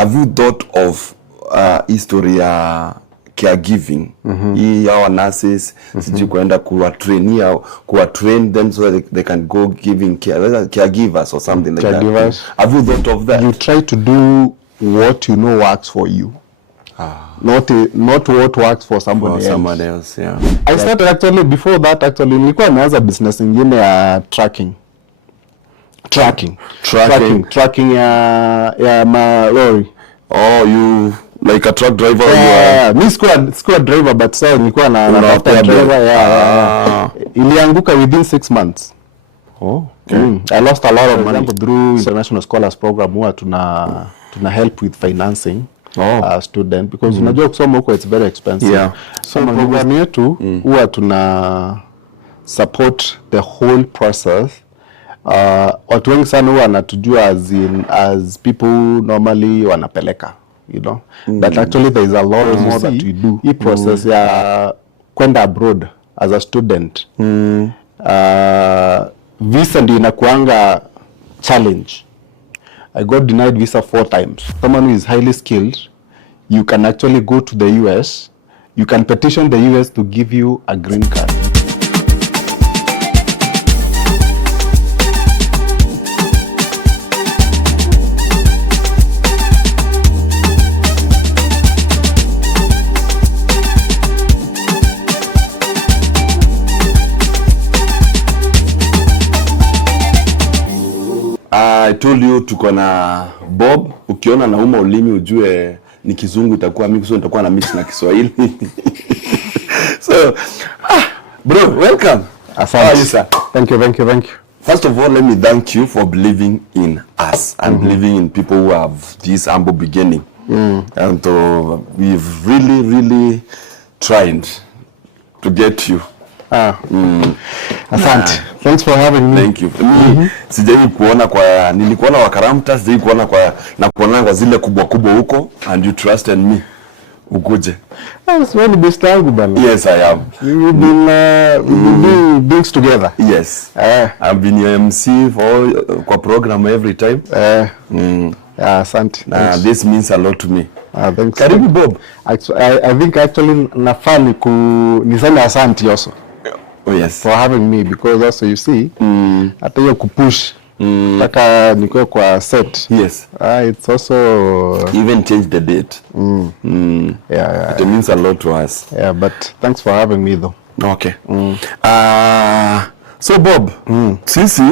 Have you thought of history ya caregiving? Hii our nurses siji kuenda kuwa-train them so that they can go giving care, caregivers or something like that. Have you thought of that? You try to do what you know works for you. Not what works for somebody else. Yeah. I started actually before that nilikuwa naanza business nyingine ya tracking ya malori. Oh, you like a truck driver? Mi sikuwa driver, but sasa nilikuwa na driver. Ilianguka within 6 months. Oh, okay. I lost a lot of money through international scholars program. Huwa tuna help with financing student, because unajua kusoma huko it's very expensive. Yeah. So program yetu huwa tuna support the whole process. Watu wengi sana huwa wanatujua as people normally wanapeleka, you know. But actually there is a lot more that we do. Hii process ya kwenda abroad as a student, visa ndio inakuanga challenge. I got denied visa 4 times. Someone who is highly skilled, you can actually go to the US. You can petition the US to give you a green card. I told you tuko na Bob. Ukiona na uma ulimi ujue ni kizungu itakuwa mimi, so nitakuwa na mix na Kiswahili. So bro, welcome. Asante. Sir. Thank you. First of all, let me thank you for believing in us and believing in people who have this humble beginning. And we've really tried to get you. Asante. Thanks for having me. Thank you. Sijai kuona nilikuona Wakaramta, sijai kuona kuona zile kubwa huko, and you trusted me. Ukuje. That's very best yangu bana. Yes, I am. We've been doing things together. Yes. I've been your MC for kwa program every time. Asante. This means a lot to me. Thanks. Karibu Bob. I think actually nafani niseme asante also. Oh yes. For having me, because also you see, hata hiyo kupush taka niko kwa set. Yes. It's also even change the date. Yeah. It means a lot to us. Yeah, but thanks for having me though. Okay. So Bob, sisi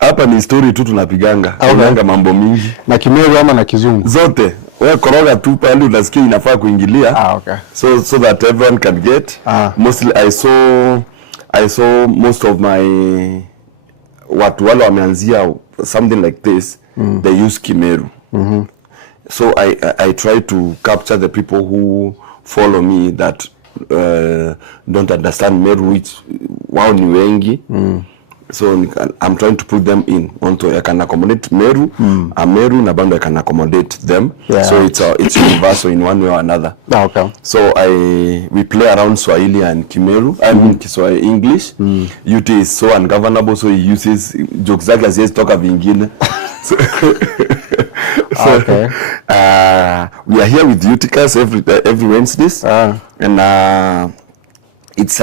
hapa ni story tu tunapiganga. Tunapiganga mambo mingi. Na Kimeru ama na Kizungu? Zote. Wewe koroga tu pale unasikia inafaa kuingilia. Okay. So that everyone can get. Mostly I saw most of my watu wale wameanzia something like this, they use Kimeru. So I try to capture the people who follow me that don't understand Meru, which wao ni wengi. So I'm trying to put them in onto I can accommodate Meru, Meru na bando I can accommodate them. Yeah. So it's universal in one way or another. Okay. So we play around Swahili and Kimeru. I mean Kiswahili English. UT is so ungovernable, so he uses jokes zake as toka vingine. So okay. We are here with Uticas every Wednesdays. And it's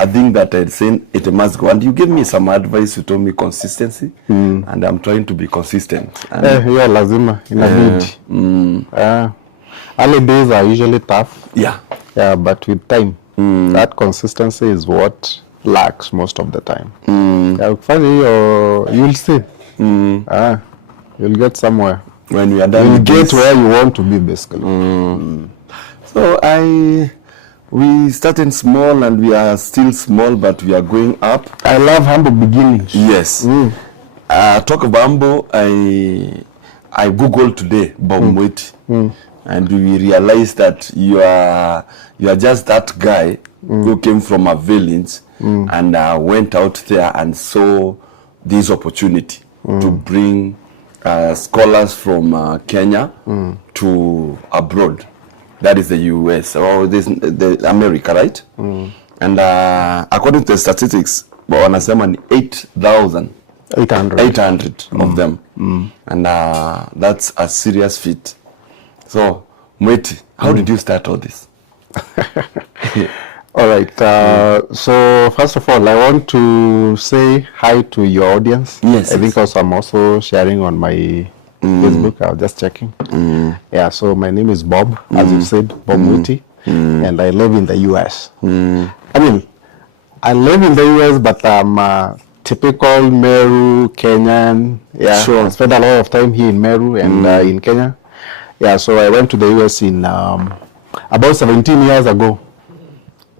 I think that I'd say it must go. And you gave me some advice. You told me consistency, and I'm trying to be consistent. Yeah, lazima inabidi. Early days are usually tough. Yeah, but with time, that consistency is what lacks most of the time. You'll see. You'll get somewhere. When we are done, you'll get where you want to be, basically. So we started small and we are still small, but we are going up. I love humble beginnings. Yes. Talk of humble, I googled today about Mwiti, and we realized that you are just that guy who came from a village and went out there and saw this opportunity to bring scholars from Kenya to abroad. That is the US or the America, right? And according to the statistics, wanasema ni 8,000 800 of them. And that's a serious feat. So, Mwiti, how did you start all this? All right. So first of all, I want to say hi to your audience. Yes. I think also I'm also sharing on my Facebook. I was just checking. Yeah. So my name is Bob, as you said, Bob Mwiti, and I live in the U.S. I mean, I live in the U.S., but I'm a typical Meru Kenyan. Yeah. Sure. I spent a lot of time here in Meru and in Kenya. Yeah. So I went to the U.S. in about 17 years ago.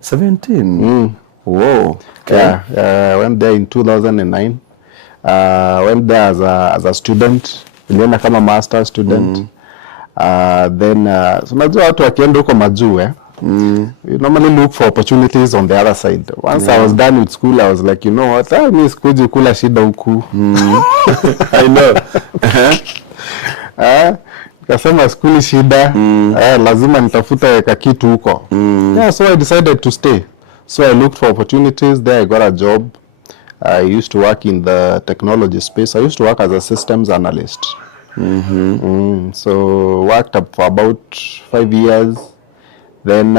17? Whoa. Okay. Yeah, I went there in 2009. Went there as a student. Nilienda kama master student. Then, so unajua watu wakienda huko majuu, you normally look for opportunities on the other side. Once I was done with school, I was like, you know what, mimi sikuji kula shida huku. I know. Kasema skuli shida, lazima nitafuta kakitu huko. Yeah, so I decided to stay. So I looked for opportunities there. I got a job. I used to work in the technology space. I used to work as a systems analyst. So worked up for about 5 years. Then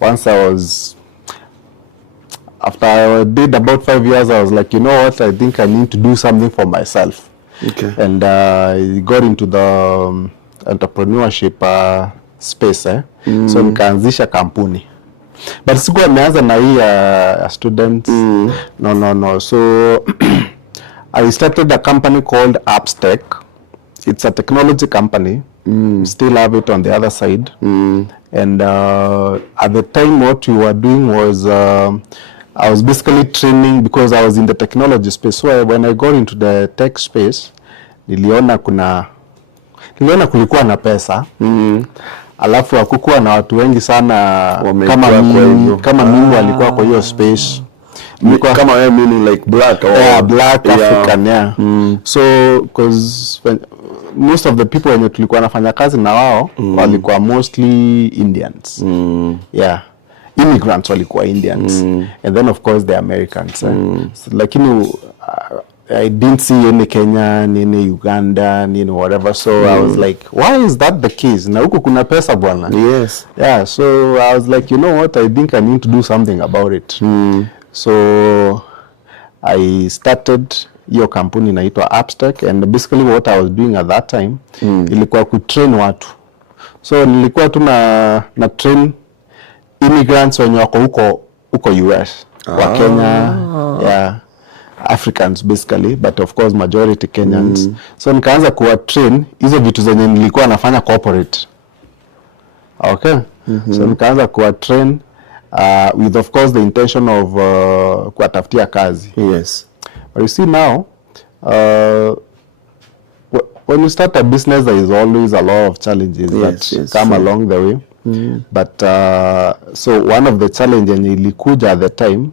once after I did about 5 years, I was like, you know what, I think I need to do something for myself. Okay. And I got into the entrepreneurship space. So nikaanzisha kampuni. But sikuwa nimeanza na hii students. No. So I started a company called Appstech. It's a technology company. Still have it on the other side. And at the time what we were doing was I was basically training because I was in the technology space. So when I got into the tech space, niliona kulikuwa na pesa. Alafu hakukuwa na watu wengi sana kama mimi walikuwa kwa hiyo space. Kama wewe meaning like black or black African, yeah. So because most of the people wenye tulikuwa nafanya kazi na wao walikuwa mostly Indians. Yeah. Immigrants walikuwa Indians. And then of course the Americans. So, lakini I didn't see any Kenyan, any Uganda, any whatever. So I was like, why is that the case? Na huku kuna pesa bwana. Yes. Yeah, so I was like, you know what, I think I need to do something about it. So I started your company inaitwa Appstech, and basically what I was doing at that time ilikuwa kutrain watu. So nilikuwa tu na train immigrants wenye wako huko US, wa Kenya, yeah, Africans basically, but of course majority Kenyans. So nikaanza kuwa train hizo vitu zenye nilikuwa nafanya corporate. Okay. So nikaanza kuwa train with of course the intention of kuwatafutia kazi. Yes. But you see now, when you start a business, there is always a lot of challenges that come along the way. But so one of the challenges ilikuja at the time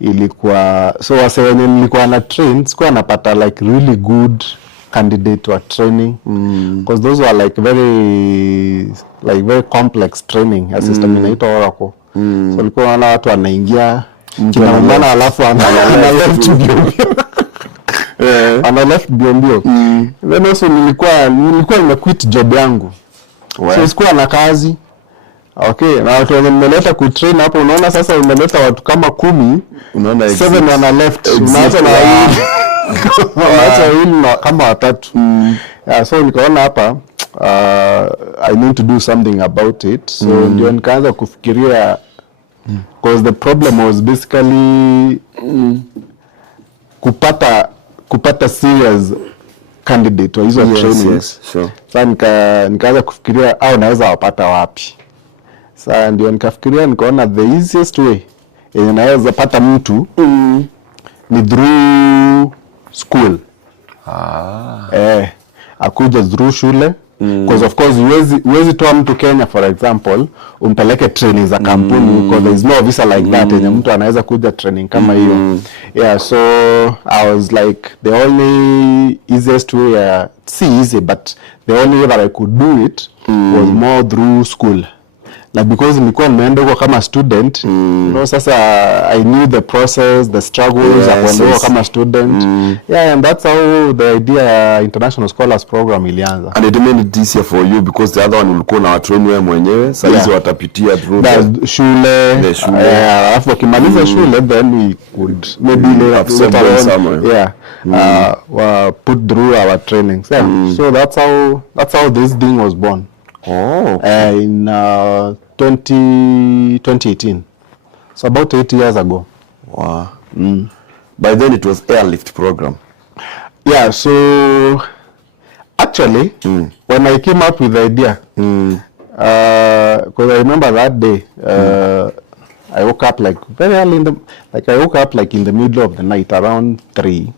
ilikuwa, so wase wenye nilikuwa na train sikuwa napata like really good candidate wa training, because those were like very complex training. A system inaitwa Oracle. So nilikuwa naona watu wanaingia kinaumana alafu ana left bio. Then also nilikuwa nimequit job yangu. So sikuwa na kazi. Okay, na watu wenye mmeleta kutrain hapo, unaona sasa umeleta watu kama 10, unaona 7 wana left. Unaacha na hii kama watatu. Yeah, so nikaona hapa I need to do something about it. So ndio nikaanza kufikiria, because the problem was basically kupata serious candidate wa hizo trainings. Yes, sure. Sasa nikaanza kufikiria au naweza wapata wapi. Sasa ndio nikafikiria, nikaona the easiest way yenye naweza pata mtu ni through school. Akuja through shule. Because of course huwezi toa mtu Kenya for example umpeleke training za kampuni, because there is no visa like that yenye mtu anaweza kuja training kama hiyo. Yeah, so I was like the only easiest way, easy, but the only way that I could do it was more through school. like because nilikuwa nimeenda huko kama student, you know, sasa I knew the process, the struggles of when kama student. Yeah, and that's how the idea international scholars program ilianza. And it made it easier for you because the other one ulikuwa na watrain wewe mwenyewe, sasa hizo watapitia through the shule. After kimaliza shule then we could maybe later on put through our trainings. So that's how this thing was born. In 2018. So about 8 years ago. Wow. By then it was airlift program. Yeah, so actually when I came up with the idea, because I remember that day, I woke up like very early in the, I woke up like in the middle of the night around 3.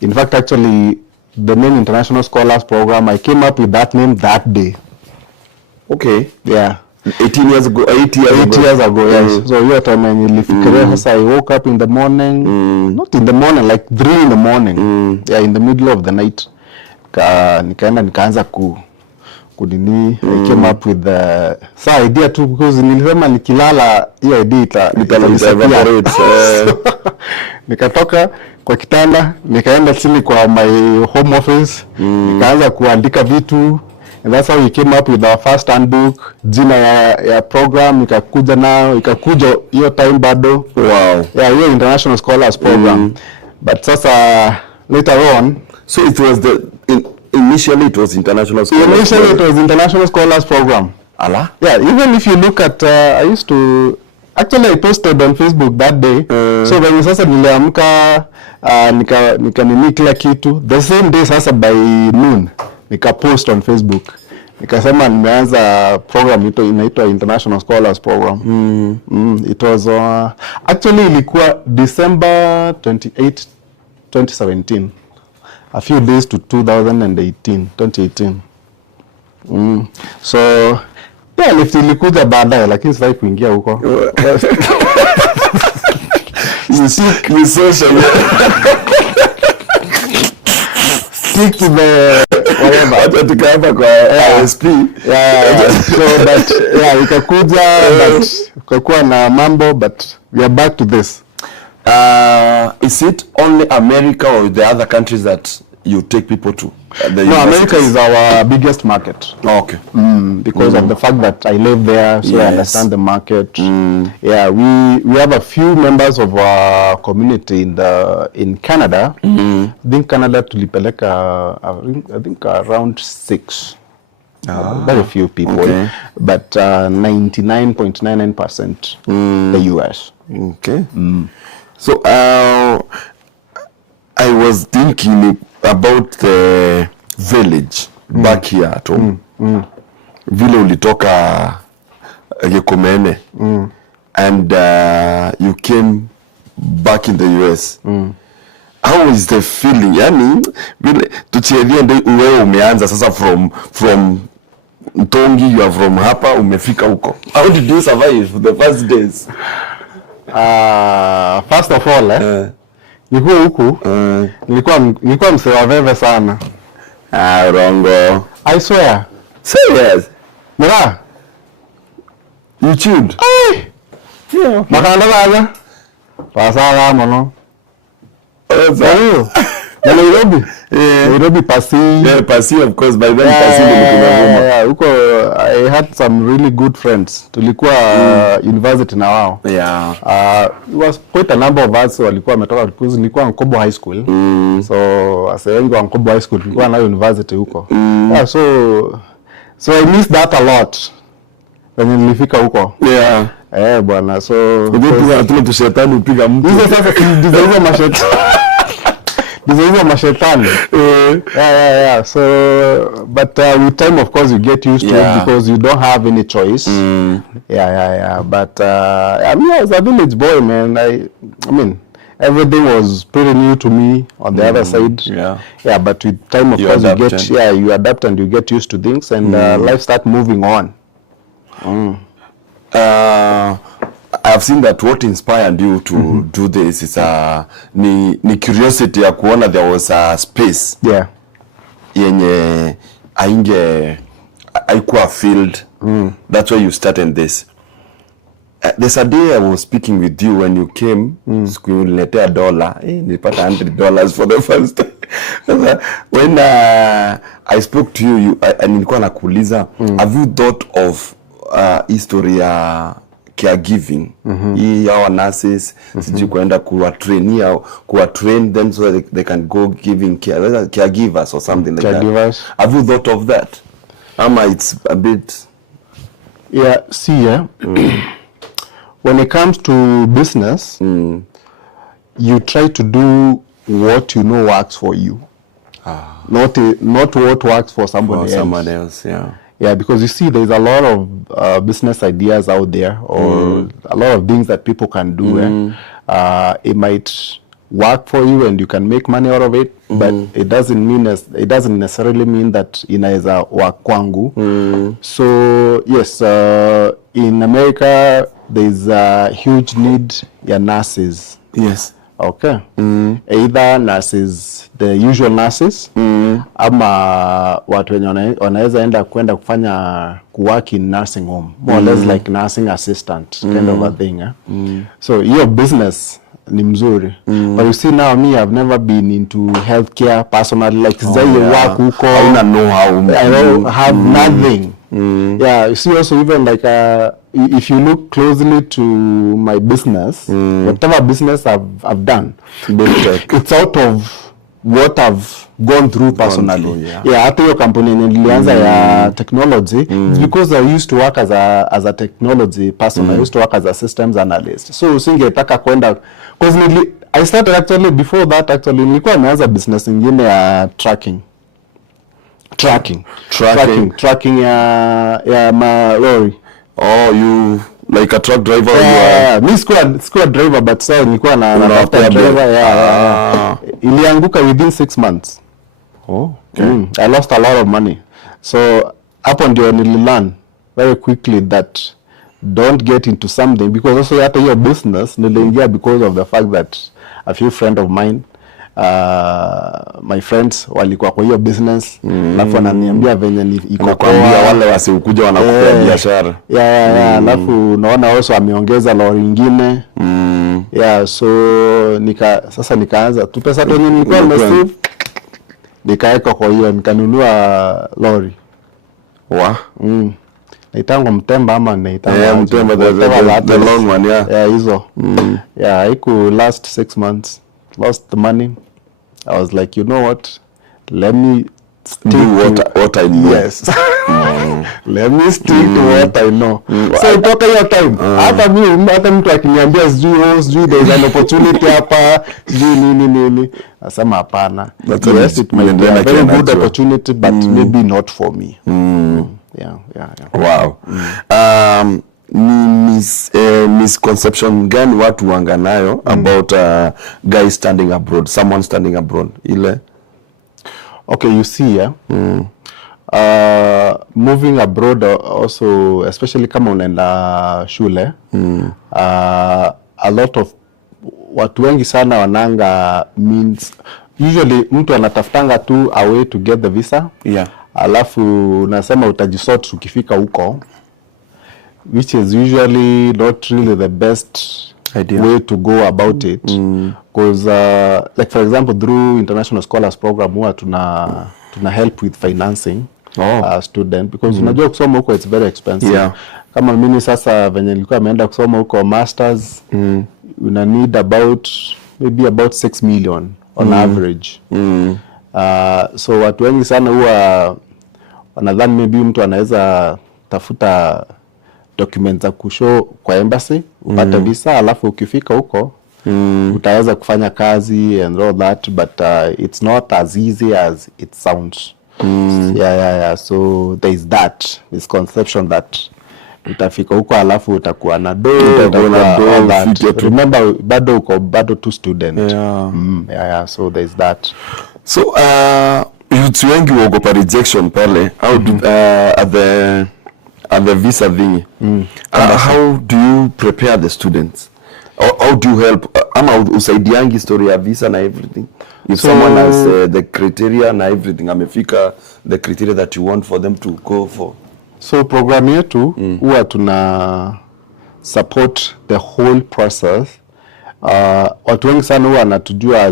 In fact, actually, the name International Scholars Program, I came up with that name that day. Okay. Yeah. 8 years ago, yes. So hiyo time nilifikiria sasa, I woke up in the morning, not in the morning, like 3 in the morning. Yeah, in the middle of the night. Nikaanza kudini, I came up with the idea too, because nilisema nikilala hiyo idea evaporate. Nikatoka kwa kitanda, nikaenda chini kwa my home office, nikaanza kuandika vitu, and that's how we came up with our first handbook. Jina ya program ikakuja hiyo time bado. Wow. Yeah, hiyo International Scholars Program. But sasa later on, so it was initially it was International Scholars. Initially it was International Scholars Program. Allah? Yeah, even if you look at I used to actually, I posted on Facebook that day. So when sasa niliamka nika kila kitu the same day, sasa by noon nika post on Facebook, nikasema nimeanza program inaitwa International Scholars Program. It was actually ilikuwa December 28, 2017, a few days to 2018. So yeah, lift ilikuja baadaye, lakini sasa kuingia huko. You social. Stick to the whatever. Hata tukaenda kwa AIRC. So but ikakuja, but ukakuwa na mambo, but we are back to this. Is it only America or the other countries that you take people to? No, America is our biggest market. Okay. Because of the fact that I live there, so I understand the market. Yeah, we have a few members of our community in Canada. I think Canada tulipeleka I think around 6. Very few people, but 99.99% the US. Okay. So I was thinking about the village back here at home. Vile ulitoka Gekomene and you came back in the US. How is the feeling? Yani vile tuchevie ndio wewe umeanza sasa from Ntongi, you are from hapa umefika huko. How did you survive the first days? First of all, nilikuwa huku, nilikuwa msewa veve sana. Rongo. I swear. Serious? Mira. You chewed? Yeah. Makanda baga. Pasala mono. Nairobi. Nairobi Pasi. Yeah, Pasi, of course. By then Pasi nilikuwa huko. I had some really good friends. Tulikuwa university na wao. Yeah. It was quite a number of us walikuwa wametoka, because nilikuwa Nkobo High School. So as wengi wa Nkobo High School tulikuwa na university huko. Yeah, so I missed that a lot when nilifika huko. Yeah. Bwana, so ndio tushetani upiga mtu. Hizo sasa hizo mashetani. Hizo mashetani. Yeah. So but with time of course you get used to it, because you don't have any choice. Yeah. But I mean, as a village boy, man, I mean everything was pretty new to me on the other side. Yeah, but with time of course you adapt and you get used to things, and life start moving on. I've seen that what inspired you to do this is ni curiosity ya kuona there was a space yenye haikuwa filled That's why you started this. There's a day I was speaking with you when you came, sikuletea $1, nilipata $100 for the first time. When I spoke to you, nilikuwa nakuuliza, have you thought of history ya caregiving? Hii our nurses, sijui kuenda kuwatrain them so that they can go giving care, caregivers or something like that. Have you thought of that? It's a bit... Yeah, see, when it comes to business, you try to do what you know works for you, not what works for somebody else. Yeah, because you see, there's a lot of business ideas out there, or a lot of things that people can do. It might work for you and you can make money out of it, but it doesn't necessarily mean that inaweza work kwangu. So yes, in America there's a huge need ya nurses. Yes. Okay. Either nurses, the usual nurses, ama watu wenye wanaweza enda kwenda kufanya work in nursing home, more or less like nursing assistant kind of a thing. So your business ni mzuri. But you see now, me, I've never been into healthcare personally, like work huko. I don't know how. I don't have nothing. Yeah, you see also even like if you look closely to my business, whatever business I've done, it's out of what I've gone through personally. Hata hiyo company nilianza ya technology, it's because I used to work as a technology person. I used to work as a systems analyst. So singetaka kwenda, because I started actually before that, nilikuwa naanza business nyingine ya tracking ya malori. Oh, you like a truck driver? Mi sikuwa driver, but sasa nilikuwa na driver. Ilianguka within 6 months. I lost a lot of money. So hapo ndio nililearn very quickly that don't get into something, because also hata your business niliingia because of the fact that a few friend of mine, my friends walikuwa kwa hiyo business, alafu ananiambia venye iko kwambia wale wasikuja wanakupea biashara. Alafu unaona also ameongeza lori nyingine. So sasa nikaanza tu pesa tu nilikuwa nimesave, nikaeka kwa hiyo nikanunua lori. Naitangwa Mtemba ama naitangwa Mtemba, the long one. Hizo. Haiku last 6 months, lost the money. I was like, you know what, let me do what I know. Yes. Let me stick to what I know. So toka hiyo time, hata mtu akiniambia sijui there's an opportunity hapa, nini, nasema hapana. Yes, it might be a very good opportunity, but maybe not for me. Wow. Misconception gani watu wanga nayo about guys standing abroad, someone standing abroad ile? Okay, you see, moving abroad also, especially kama unaenda shule, a lot of watu wengi sana wananga means, usually mtu anatafutanga tu a way to get the visa. Alafu unasema utajisort ukifika huko, which is usually not really the best way to go about it. Because like for example, through International Scholars Program huwa tuna help with financing student, because unajua kusoma huko it's very expensive. Kama mimi sasa venye nilikuwa nimeenda kusoma huko masters, una need maybe about 6 million on average. So watu wengi sana huwa wanadhani maybe mtu anaweza tafuta documents za kushow kwa embassy, upate visa, alafu ukifika huko utaweza kufanya kazi and all that, but it's not as easy as it sounds. So there is that misconception that utafika huko alafu utakuwa na remember bado tu student. So there is that. So youth wengi wogopa rejection pale, how do at the visa thing. How do you prepare the students? How do you help? Ama usaidiangi story ya visa na everything? If someone has the criteria na everything, amefika the criteria that you want for them to go for. So program yetu huwa tuna support the whole process. Watu wengi sana huwa wanatujua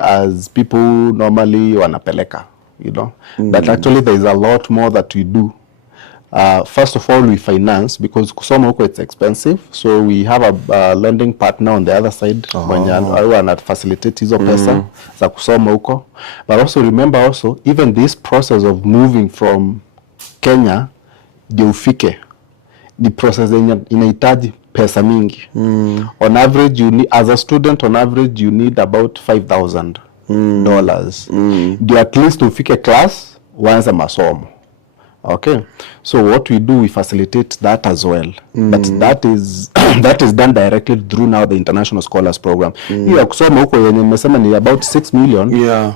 as people normally wanapeleka, you know. But actually there is a lot more that we do. First of all, we finance, because kusoma huko it's expensive, so we have a lending partner on the other side mwenye ana facilitate hizo pesa za kusoma huko. But also remember also, even this process of moving from Kenya ndio ufike, the process inahitaji pesa mingi. On average you need, as a student, on average you need about $5,000 ndio at least ufike class uanze masomo. Okay, so what we do, we facilitate that as well. But that is that is done directly through now the International Scholars Program. Hiyo kusoma huko yenye nimesema ni about 6 million.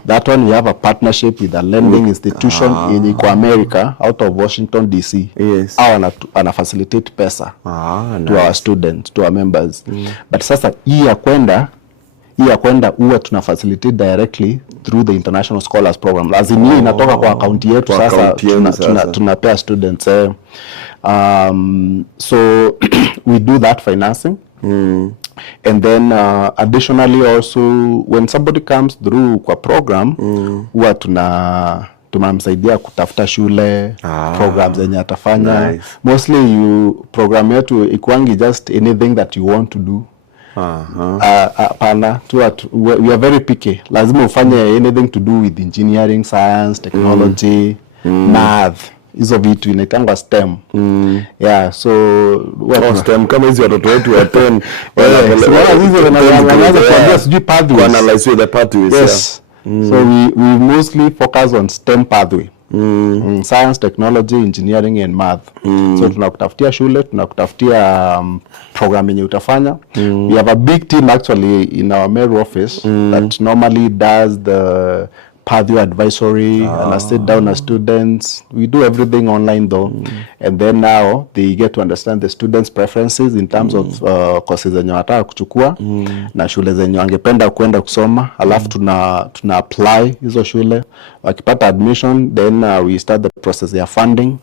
That one we have a partnership with a lending institution in America, out of Washington DC. Yes. Ana facilitate pesa to our students, to our members. But sasa hii ya kwenda huwa tuna facilitate directly through the International Scholars Program. Lazima hii inatoka kwa account yetu, sasa tunapea students. So we do that financing. And then additionally also, when somebody comes through kwa program, huwa tunamsaidia kutafuta shule, programs zenye atafanya. Nice. Mostly program yetu ikuangi just anything that you want to do. Pana we are very picky. Lazima ufanye anything to do with engineering, science, technology, math. Hizo vitu inaitangwa STEM. Yeah, so STEM kama hizo watoto wetu wa 10 wanaanza kuambia sijui pathways. Analyze the pathways. Yes. So we mostly focus on STEM pathway. Science, technology, engineering and math. So tunakutafutia shule, tunakutafutia program yenye utafanya. We have a big team actually in our Meru office that normally does the pathway advisory and I sit down as students. We do everything online though. And then now they get to understand the students' preferences in terms of courses zenye wanataka kuchukua na shule zenye wangependa kwenda kusoma. Alafu tuna apply hizo shule. Wakipata admission, then we start the process ya funding.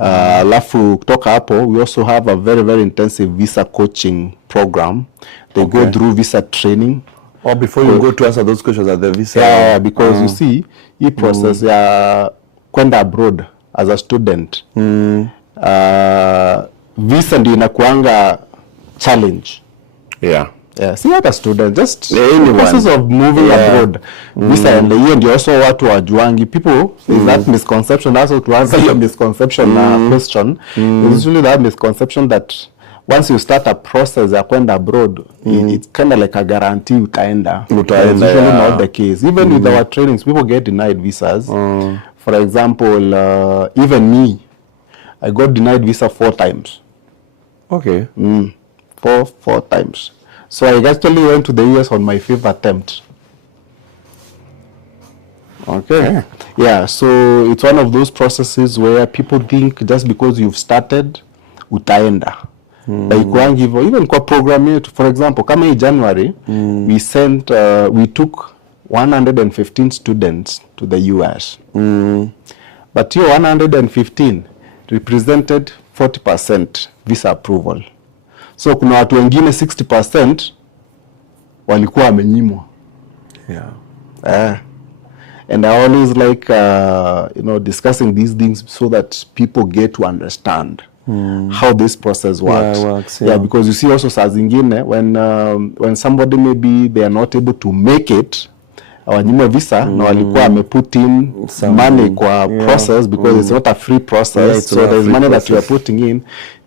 Alafu kutoka hapo, we also have a very, very intensive visa coaching program. They go through visa training. Or before you go to answer those questions at the visa. Yeah, because you see, hii process ya kwenda abroad as a student, visa ndio inakuanga challenge. Yeah. Yeah, see what a student, just the process of moving abroad. Visa and hiyo ndio also watu wajuangi. People, is that misconception, also to answer your misconception question, is usually that misconception that once you start a process ya kwenda abroad, it's kind of like a guarantee utaenda. It's usually not the case. Even with our trainings, people get denied visas. For example, even me, I got denied visa 4 times. Okay. 4 times. So I actually went to the US on my 5th attempt. Okay. Yeah, so it's one of those processes where people think just because you've started, utaenda. Like even kwa program yetu, for example, kama in January, we took 115 students to the US. But your 115 represented 40% visa approval. So kuna watu wengine 60% walikuwa wamenyimwa. And I always like discussing these things so that people get to understand how this process works. Yeah, because you see also saa zingine when somebody maybe they are not able to make it wanyimwe visa na walikuwa wameput in money kwa process because it's not a free process, so there's money that you are putting in.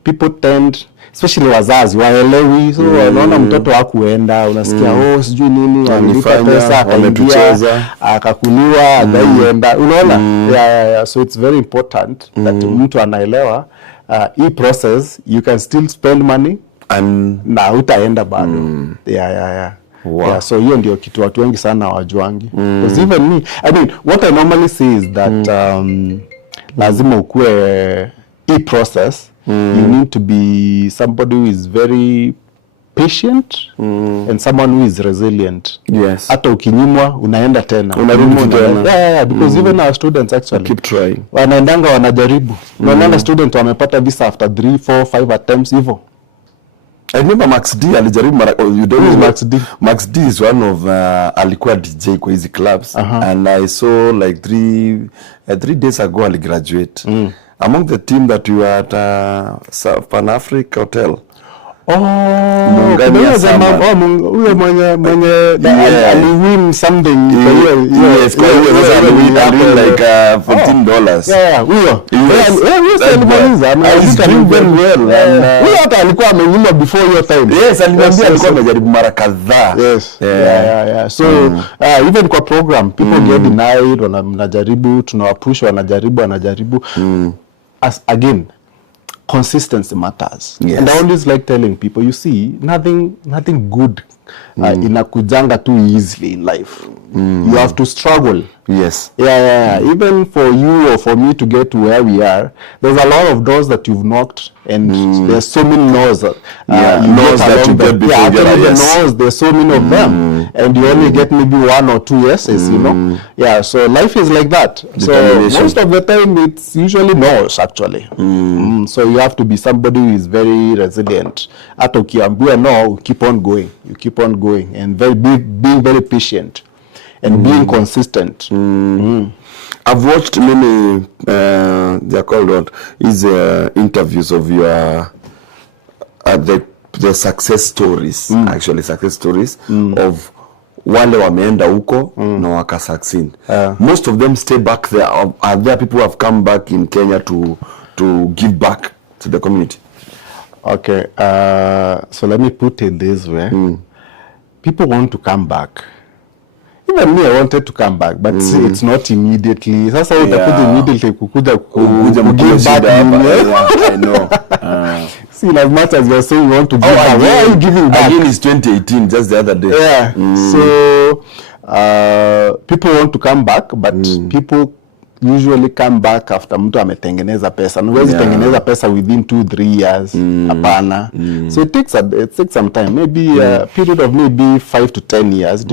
People tend, especially wazazi, waelewi, so wanaona mtoto hakuenda, unasikia sijui nini, walipa pesa, akaingia, akakuliwa, akaienda, unaona? Yeah. So it's very important that mtu anaelewa hii process, you can still spend money na utaenda bado. Yeah. Wow. Yeah, so hiyo ndio kitu watu wengi sana wajuangi. Because even me, I mean, what I normally say is that lazima ukue process, you need to be somebody who is very patient and someone who is resilient. Yes. Hata ukinyimwa unaenda tena. Unarudi tena. Yeah, because even our students actually keep trying. Wanaendanga wanajaribu. Wanaenda student wamepata visa after 3, 4, 5 attempts hivyo. I remember Max D alijaribu mara, you don't know Max D. Max D is one of alikuwa DJ kwa hizi clubs and I saw like 3 days ago aligraduate. Among the team that you were at Pan Africa Hotel. Huyo mwenye aliwin something. Yes, kwa hiyo sasa aliwin like $14. Yeah, huyo. Huyo hata alikuwa amenyimwa before your time. Yes, alimwambia alikuwa amejaribu mara kadhaa. Yes. Yeah. So even kwa program people get denied, wanajaribu, tunawapush, wanajaribu. As again, consistency matters. Yes. And I always like telling people, you see, nothing good inakujanga too easily in life. You have to struggle. Yes. Yeah. Even for you or for me to get to where we are, there's a lot of doors that you've knocked, and there's so many no's that you get before you get a yes. No's, there's so many of them, and you only get maybe 1 or 2 yeses, you know. Yeah, so life is like that. So most of the time it's usually no's actually. So you have to be somebody who is very resilient. Hata ukiambiwa no, keep on going. You keep on going and being very patient. And being consistent. I've watched many they're called what is interviews of your the success stories, actually success stories of wale wameenda huko na waka succeed. Most of them stay back there. Are there people who have come back in Kenya to give back to the community? Okay, so let me put it this way. People want to come back. Even me, I wanted to come back, but it's not immediately. Sasa utakuja immediately kukuja give back. I know. See, as much as you're saying you want to give back, where are you giving back? Again, it's 2018, just the other day. Yeah. So, people want to come back, but people usually come back after mtu ametengeneza pesa. Huwezi tengeneza pesa within 2-3 years. Hapana. So it takes some time. Maybe a period of maybe 5 to 10 years.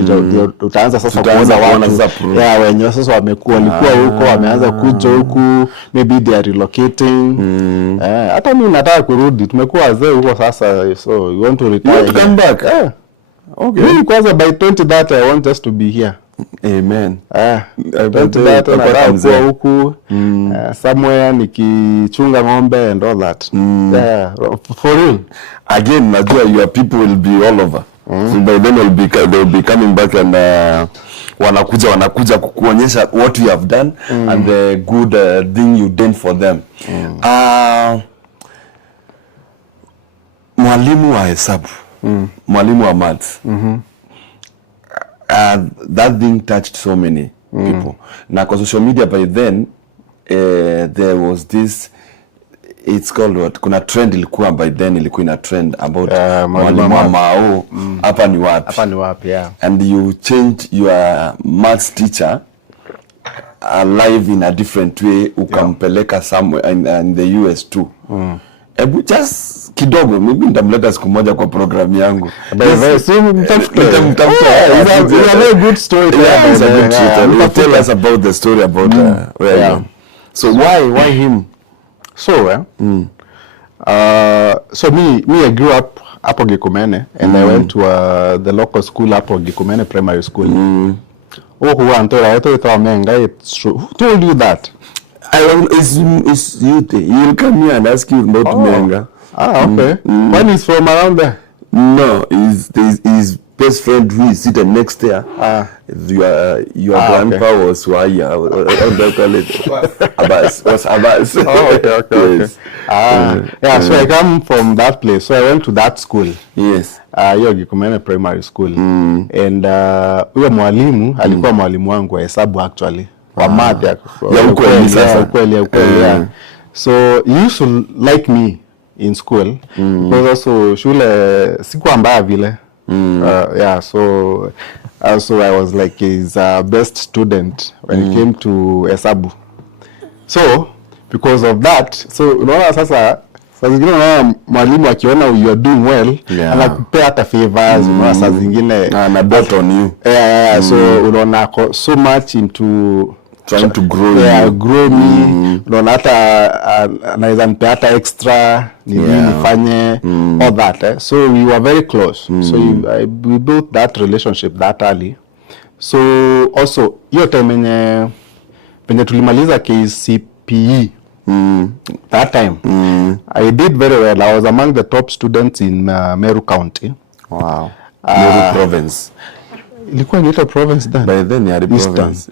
Utaanza sasa kuona watu. Yeah, wenye sasa walikuwa huko, wameanza kuja huku. Maybe they are relocating. Hata mimi nataka kurudi. Tumekuwa wazee huko sasa. So you want to retire. You want to come back? Okay. Mimi kwanza by 2030 I want us to be here. Amen. Nataka huku somewhere nikichunga ng'ombe and all that. Yeah, for real. Again, najua your people will be all over. So by then they'll be coming back and wanakuja kukuonyesha what you have done and the good thing you did for them. Mwalimu wa hesabu, mwalimu wa maths. That thing touched so many people. Na kwa social media by then there was this, it's called what, kuna trend ilikuwa by then, ilikuwa ina trend about mwalimu wa mao hapa ni wapi. Yeah. And you change your maths teacher alive in a different way, ukampeleka somewhere in the US too. Ebu just kidogo, maybe nitamleta siku moja kwa program yangu. It's a very good story. It's a good story. Tell us about the story about so why him? So so me I grew up hapo Gikomene, and I went to the local school hapo Gikomene Primary School. It's true. Who told you that? It's you. You'll come here and ask you about Menga. Okay. When he's from around there? No, his best friend who is sitting next there. Your grandpa was Waya. Abbas. Was Abbas. Okay. Yes. Yeah, so I come from that place. So I went to that school. Yes. Gikomene Primary School. And huyo mwalimu alikuwa mwalimu wangu wa hesabu actually. Wa math ya ukweli sasa. Yeah. So he used to like me in school because also shule sikuwa mbaya vile. Yeah, so also I was like his best student when it came to hesabu. So because of that, so unaona sasa Saa zingine unaona mwalimu akiona you are doing well, anakupea hata favors, unaona saa zingine na bet on you. So unaona so much into trying to grow grow me. Unaona hata anaweza nipe hata extra nifanye all that. So we were very close. So we built that relationship that early. So also hiyo time penye tulimaliza KCPE that time I did very well. I was among the top students in Meru County. Wow. Meru province. Ilikuwa inaitwa province then. By then ya province.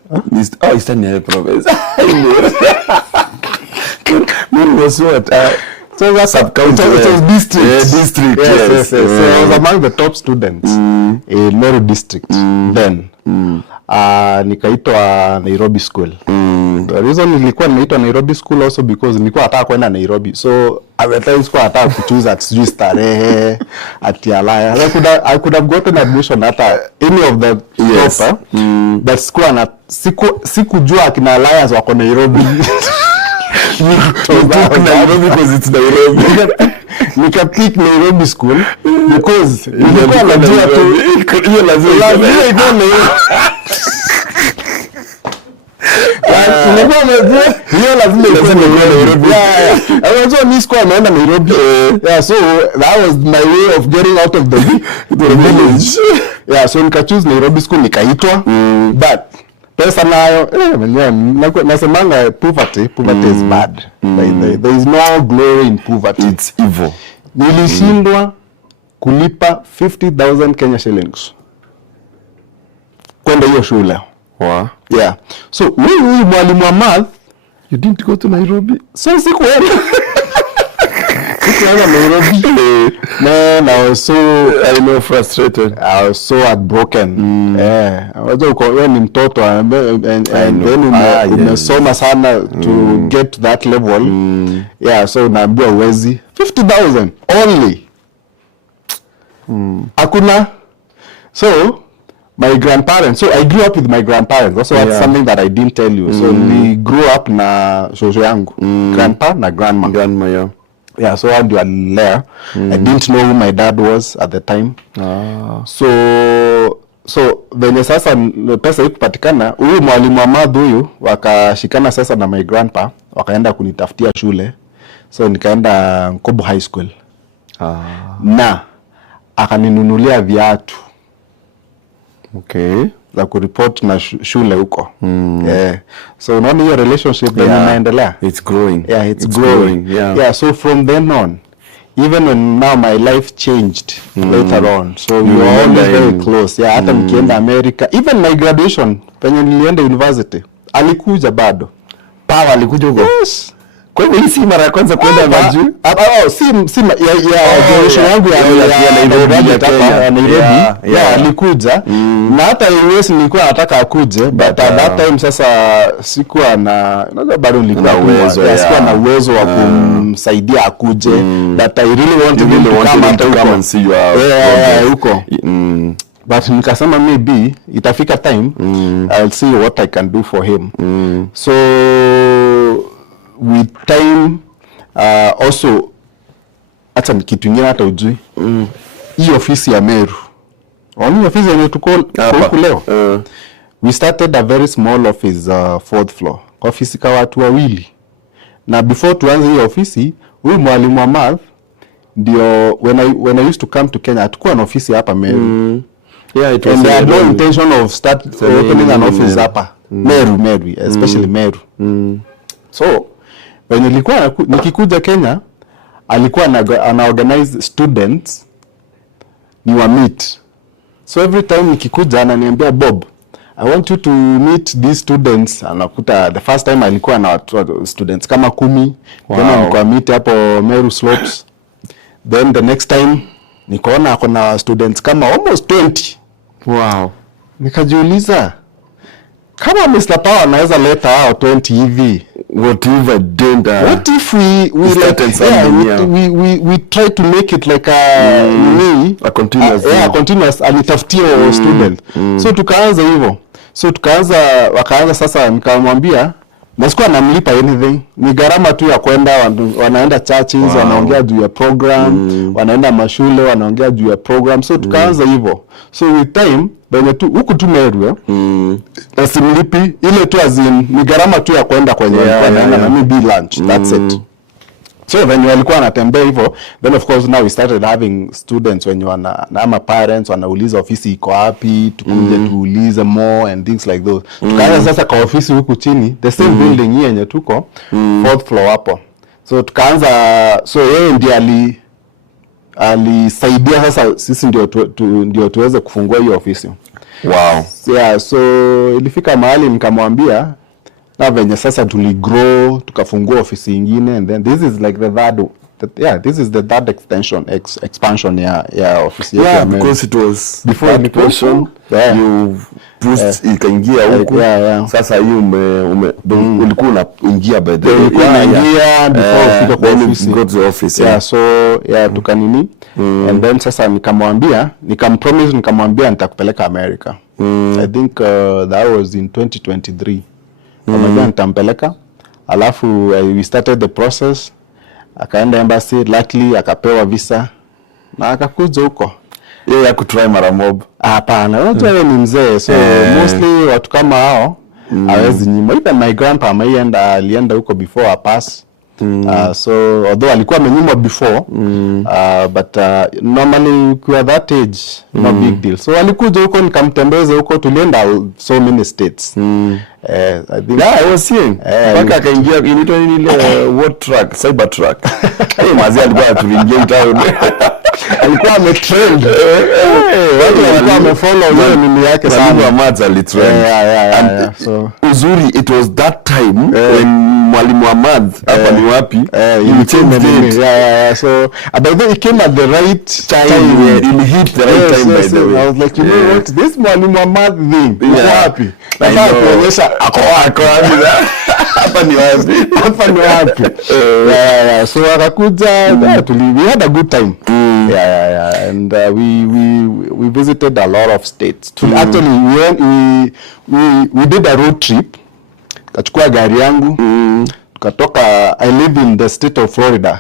Eastern ya province. Meru was what? So that's sub-county. It was district. District. Yes. So I was among the top students in Meru district then. Nikaitwa Nairobi school. The reason nilikuwa nimeitwa Nairobi school also because nilikuwa nataka kwenda Nairobi. So at the time sikuwa nataka kuchoose at sijui starehe at Alliance. I could have gotten admission at any of the top. But sikujua akina Alliance wako Nairobi. Nairobi because it's Nairobi. Nikapick Nairobi school because nilikuwa najua tu hiyo lazima Nairobi. I was on this school ameenda Nairobi. So that was my way of getting out of the village. So nika choose Nairobi school nikaitwa. But pesa nayo nasemanga poverty is bad. There is no glory in poverty. It's evil. Nilishindwa kulipa 50,000 Kenya shillings kwenda hiyo shule. Wow. So huyu mwalimu wa math, you didn't go to Nairobi. So sikuenda Nairobi. Man, I was so frustrated. I was so heartbroken. Wazo uko ni mtoto and then umesoma sana to get that level. So naambiwa uwezi 50,000 only. Hakuna. So my grandparents, so I grew up with my grandparents. Also that's something that I didn't tell you. So we grew up na shosho yangu, grandpa na grandma. So I do there. I didn't know who my dad was at the time. So venye sasa pesa ikupatikana, huyu mwalimu wa math huyu wakashikana sasa na my grandpa, wakaenda kunitafutia shule. So nikaenda Nkobo High School. Na akaninunulia viatu. Okay. Za kuripoti na shule huko. So unaona hiyo relationship inaendelea. It's growing. It's growing. So from then on, even when now my life changed later on, so we were always very close. Hata nikienda America, even my graduation, penye nilienda university, alikuja bado. Alikuja huko? Yes. Kwa hivyo hii si mara ya kwanza kwenda majuu? Si graduation yangu ya Nairobi. Alikuja. Na hata US nilikuwa nataka akuje, but at that time sasa sikuwa na bado nilikuwa na uwezo wa kumsaidia akuje, but I really wanted him to come and see you huko. But nikasema maybe itafika time I'll see what I can do for him. So with time also hata kitu kingine hata ujui hii ofisi ya Meru oni ofisi ya tuko leo we started a very small office 4th floor ofisi kwa watu wawili na before tuanze hii ofisi huyu mwalimu wa math ndio when I used to come to Kenya hatukuwa na ofisi hapa Meru. It was no intention of opening an office hapa Meru especially Meru. So when nilikuwa nikikuja Kenya alikuwa ana organize students ni wa meet. So every time nikikuja ananiambia Bob, I want you to meet these students. Anakuta the first time alikuwa na students kama 10. Then alikuwa meet hapo Meru Slopes. Then the next time nikaona ako na students kama almost 20. Wow. Nikajiuliza kama Mr. Power anaweza leta hao 20 hivi, what if we try to make it like a continuous alitafutia student. So tukaanza hivyo. So wakaanza sasa nikamwambia Nasikuwa namlipa anything. Ni gharama tu ya kwenda, wanaenda churches, wanaongea juu ya program, wanaenda mashule, wanaongea juu ya program. So tukaanza hivyo. So with time, benye tu huku tu Meru, simlipi ile tu ni gharama tu ya kwenda kwenye wanaenda na maybe lunch. That's it. So when walikuwa wanatembea hivyo, then of course now we started having students when na parents wanauliza ofisi iko wapi, tukuje tuulize more and things like those. Tukaanza sasa kwa ofisi huku chini, the same building hii yenye tuko, 4th floor hapo. So tukaanza, so yeye ndiye alisaidia sasa sisi ndio tuweze kufungua hiyo ofisi. Wow. Yeah, so ilifika mahali nikamwambia na venye sasa tuligrow tukafungua ofisi nyingine, and then this is like the third expansion ya ofisi yetu. Yeah, because it was before immigration, you boost ikaingia huko. Sasa hiyo ulikuwa unaingia by the way. Ulikuwa unaingia before ufike kwa ofisi. Go to the office. Yeah, so tukanini, and then sasa nikamwambia nitakupeleka America. I think that was in 2023. Kama nitampeleka, alafu we started the process, akaenda embassy, luckily akapewa visa na akakuja huko. Yeye hakutry mara mob. Hapana, yeye ni mzee, so mostly watu kama hao hawezi nyima. Even my grandpa alienda huko before a pass. So although alikuwa amenyimwa before, but normally kwa that age no big deal. So alikuja huko nikamtembeza huko, tulienda so many states. I think I was seeing mpaka akaingia inaitwa nini ile what truck, cyber truck. Mazi alikuwa atuliingia town. Alikuwa ametrend. Watu walikuwa wamefollow hiyo nini yake sana. Mazi alitrend. So uzuri it was that time when Mwalimu Ahmad hapa ni wapi? You changed it. So but then it came at the right time. It hit the right time by the way. I was like, you know what, this Mwalimu Ahmad thing, happy. Sasa kuonyesha ako wapi hapa ni wapi. So akakuja, we had a good time. And we visited a lot of states. Actually we did a road trip. Kachukua gari yangu, tukatoka, I live in the state of Florida.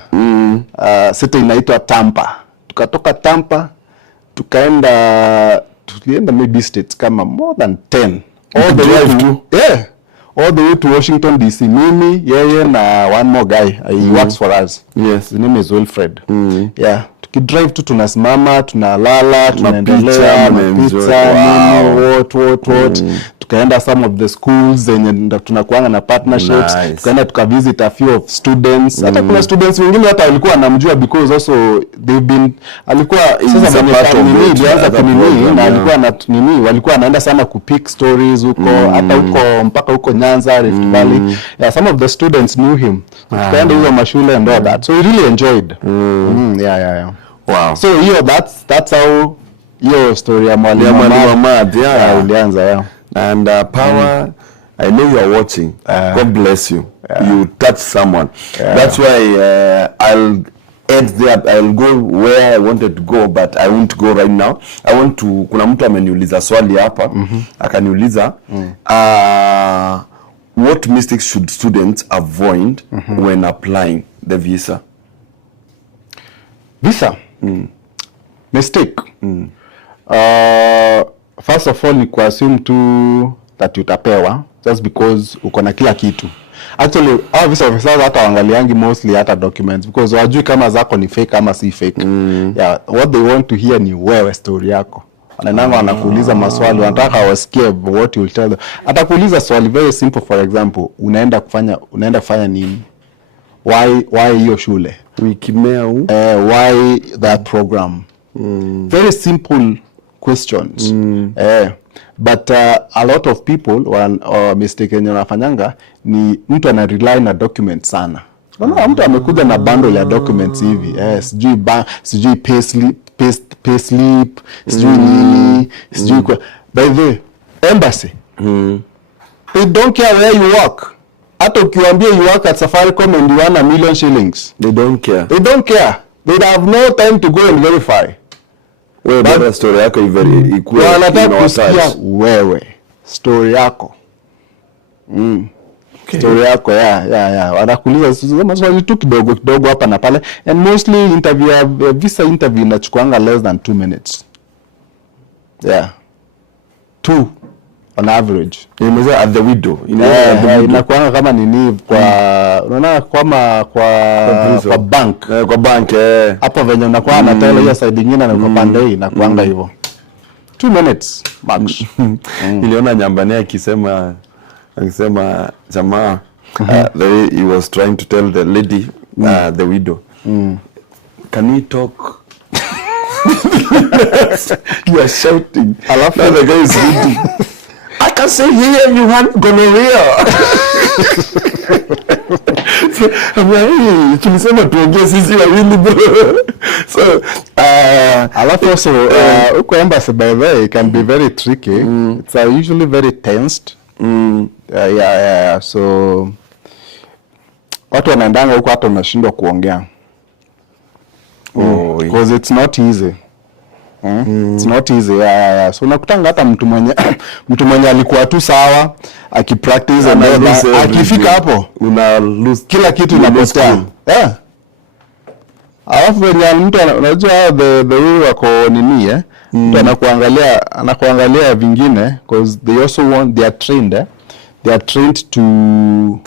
City inaitwa Tampa. Tukatoka Tampa, tulienda maybe states kama more than 10. All the way to Washington DC. Mimi, yeye na one more guy. He works for us. Yes. His name is Wilfred. Yeah. Tukidrive tu tunasimama, tunalala, tunaendelea, pizza, what. Tukaenda some of the schools zenye tunakuanga na partnerships. Nice. Tukaenda tukavisit a few of students. Hata kuna students wengine hata walikuwa wanamjua because also they've been alikuwa sasa ilianza kunini na walikuwa wanaenda sana kupick stories huko hata huko mpaka huko Nyanza, Rift Valley. Yeah, some of the students knew him. Tukaenda hizo mashule and all that. So we really enjoyed. Yeah. Wow. So that's how your story ya Mwalimu Ahmad ilianza. And Power, I know you are watching. God bless you. You touch someone. That's why I'll end there. I'll go where I wanted to go, but I won't go right now. I want to. Kuna mtu ameniuliza swali hapa. Akaniuliza, what mistakes should students avoid when applying the visa? Visa? Mistake? First of all, ni kuassume tu that utapewa just because uko na kila kitu. Actually, our visa officers hata waangaliangi mostly hata documents because wajui kama zako ni fake ama si fake. Yeah, what they want to hear ni wewe story yako. Wanaenda wanakuuliza maswali, wanataka wasikie what you will tell them. Atakuuliza swali very simple, for example, unaenda kufanya nini? Why hiyo shule? Wikimea why that program? Very simple questions. But a lot of people mistake yenye wanafanyanga ni mtu ana rely na documents sana. Mtu amekuja na bundle ya documents hivi. Sijui payslip, sijui nini, sijui kwa. By the embassy. They don't care where you work. Hata ukiwaambia you work at Safaricom and you earn $1 million shillings. They don't care. They have no time to go and verify. Wewe bado story yako wanataka kusikia wewe story yako. story yako wanakuuliza maswali tu kidogo kidogo hapa na pale, and mostly visa interview inachukuanga less than 2 minutes. 2 on average. Imeza at the window. Inakuanga kama nini kwa unaona kama kwa bank. Kwa bank hapo venye unakuwa na tele hiyo side nyingine na kwa pande hii inakuanga hivyo. 2 minutes max. Niliona Nyambane akisema jamaa the way he was trying to tell the lady the widow can you talk. You are shouting. Alafu the guy is reading. I can say here you have gonorrhea. Tulisema tuongee sisi wawili bro. So alafu also uko embassy by the way can be very tricky. It's usually very tensed. So watu wanaendanga huko hata unashindwa kuongea. Because it's not easy. It's not easy. So unakutanga hata mtu mwenye alikuwa tu sawa akipractice akifika hapo una lose kila kitu inapotea. Alafu wenye mtu unajua the way wako nini mtu anakuangalia vingine because they also want they are trained to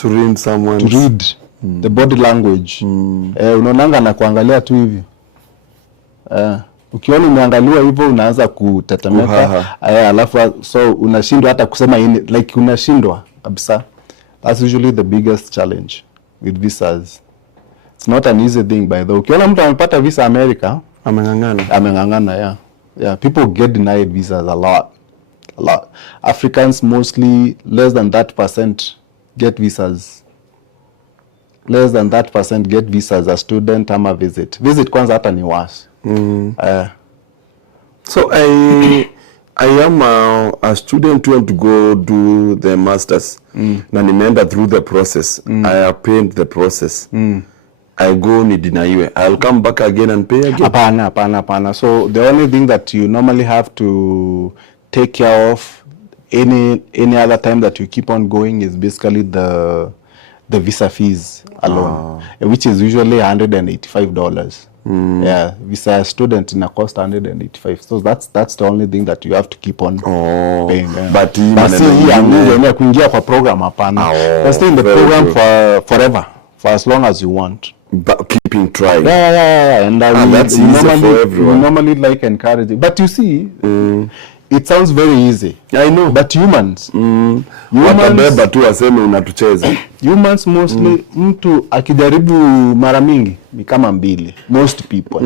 read someone to read the body language. Unaonanga anakuangalia tu hivi. Ukiona umeangaliwa hivyo unaanza kutetemeka. Alafu so unashindwa hata kusema like unashindwa kabisa. That's usually the biggest challenge with visas. It's not an easy thing by the way. Ukiona mtu amepata visa America, amengangana. People get denied visas a lot. Africans mostly less than that percent get visas. Less than that percent get visas as student ama visit kwanza hata ni worse. So I am a student who want to go do the masters. Na nimeenda through the process. I have paid the process. I go nidinaiwe. I'll come back again and pay again. Hapana. So the only thing that you normally have to take care of any other time that you keep on going is basically the visa fees alone, which is usually $185. Visa student ina cost $185. So that's the only thing that you have to keep on paying. But kuingia kwa program hapana. Stay in the program for forever, for as long as you want. But keeping trying. And that's easy for everyone. We normally like encouraging. But you see, it sounds very easy. I know. But humans watabeba tu waseme unatucheza. Humans mostly mtu akijaribu mara mingi ni kama mbili. Most people.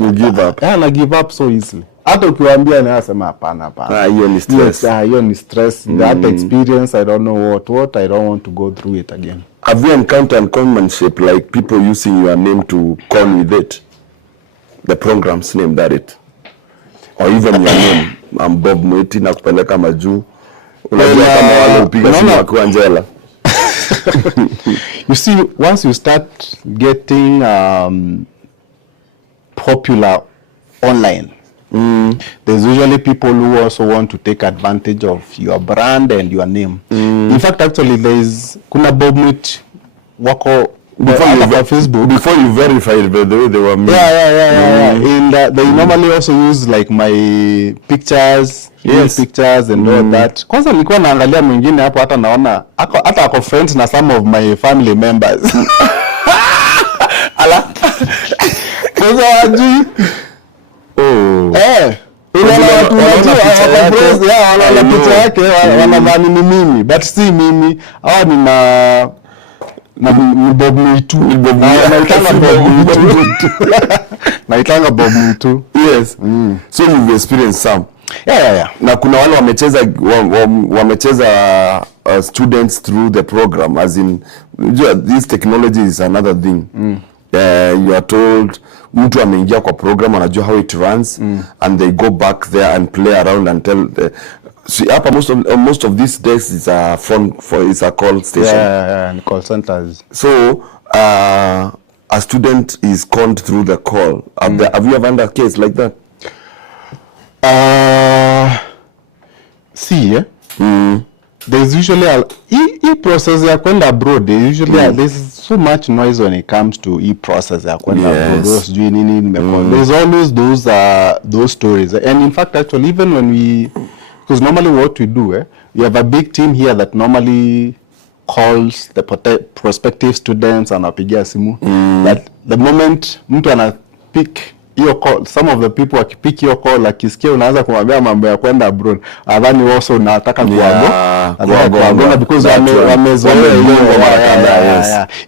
You give up. Na give up so easily. Hata ukiwaambia na asema hapana. Hiyo ni stress. Hiyo ni stress. That experience I don't know what I don't want to go through it again. Have you encountered conmanship like people using your name to con with it? The program's name that it. Or even your name. I'm Bob Mwiti na kupeleka majuu. Unajua kama wale upiga simu wakiwa Angela. You see, once you start getting popular online, there's usually people who also want to take advantage of your brand and your name. In fact, actually, kuna Bob Mwiti wako Facebook. Before you verified, by the way, they were me. And they normally also use like my pictures, pictures and all that. Kwanza nilikuwa naangalia mwingine hapo hata naona hata ako friends na some of my family members. Ala. Kwanza wajui. Wanaona picha yake wanadhani ni mimi, but si mimi. Hawa ni na Bob Mwiti. Naitanga Bob Mwiti. Yes. So you've experienced some. Na kuna wale wamecheza students through the program, as in this technology is another thing. You are told mtu ameingia kwa program anajua how it runs, and they go back there and play around and tell most of these days is a phone is a call station. And call centers. So a student is called through the call. Have you ever had a case like that? there's usually process ya kwenda abroad. There's so much noise when it comes to process ya kwenda abroad. Sijui nini nimekuwa. There's always those stories. And in fact, actually, even when because normally what we do, we have a big team here that normally calls the prospective students, anapigia simu. That the moment mtu ana pick your call, some of the people wakipick your call, akisikia unaanza kumwambia mambo ya kwenda abroad, adhani also unataka kuagonga because wamezoea hiyo.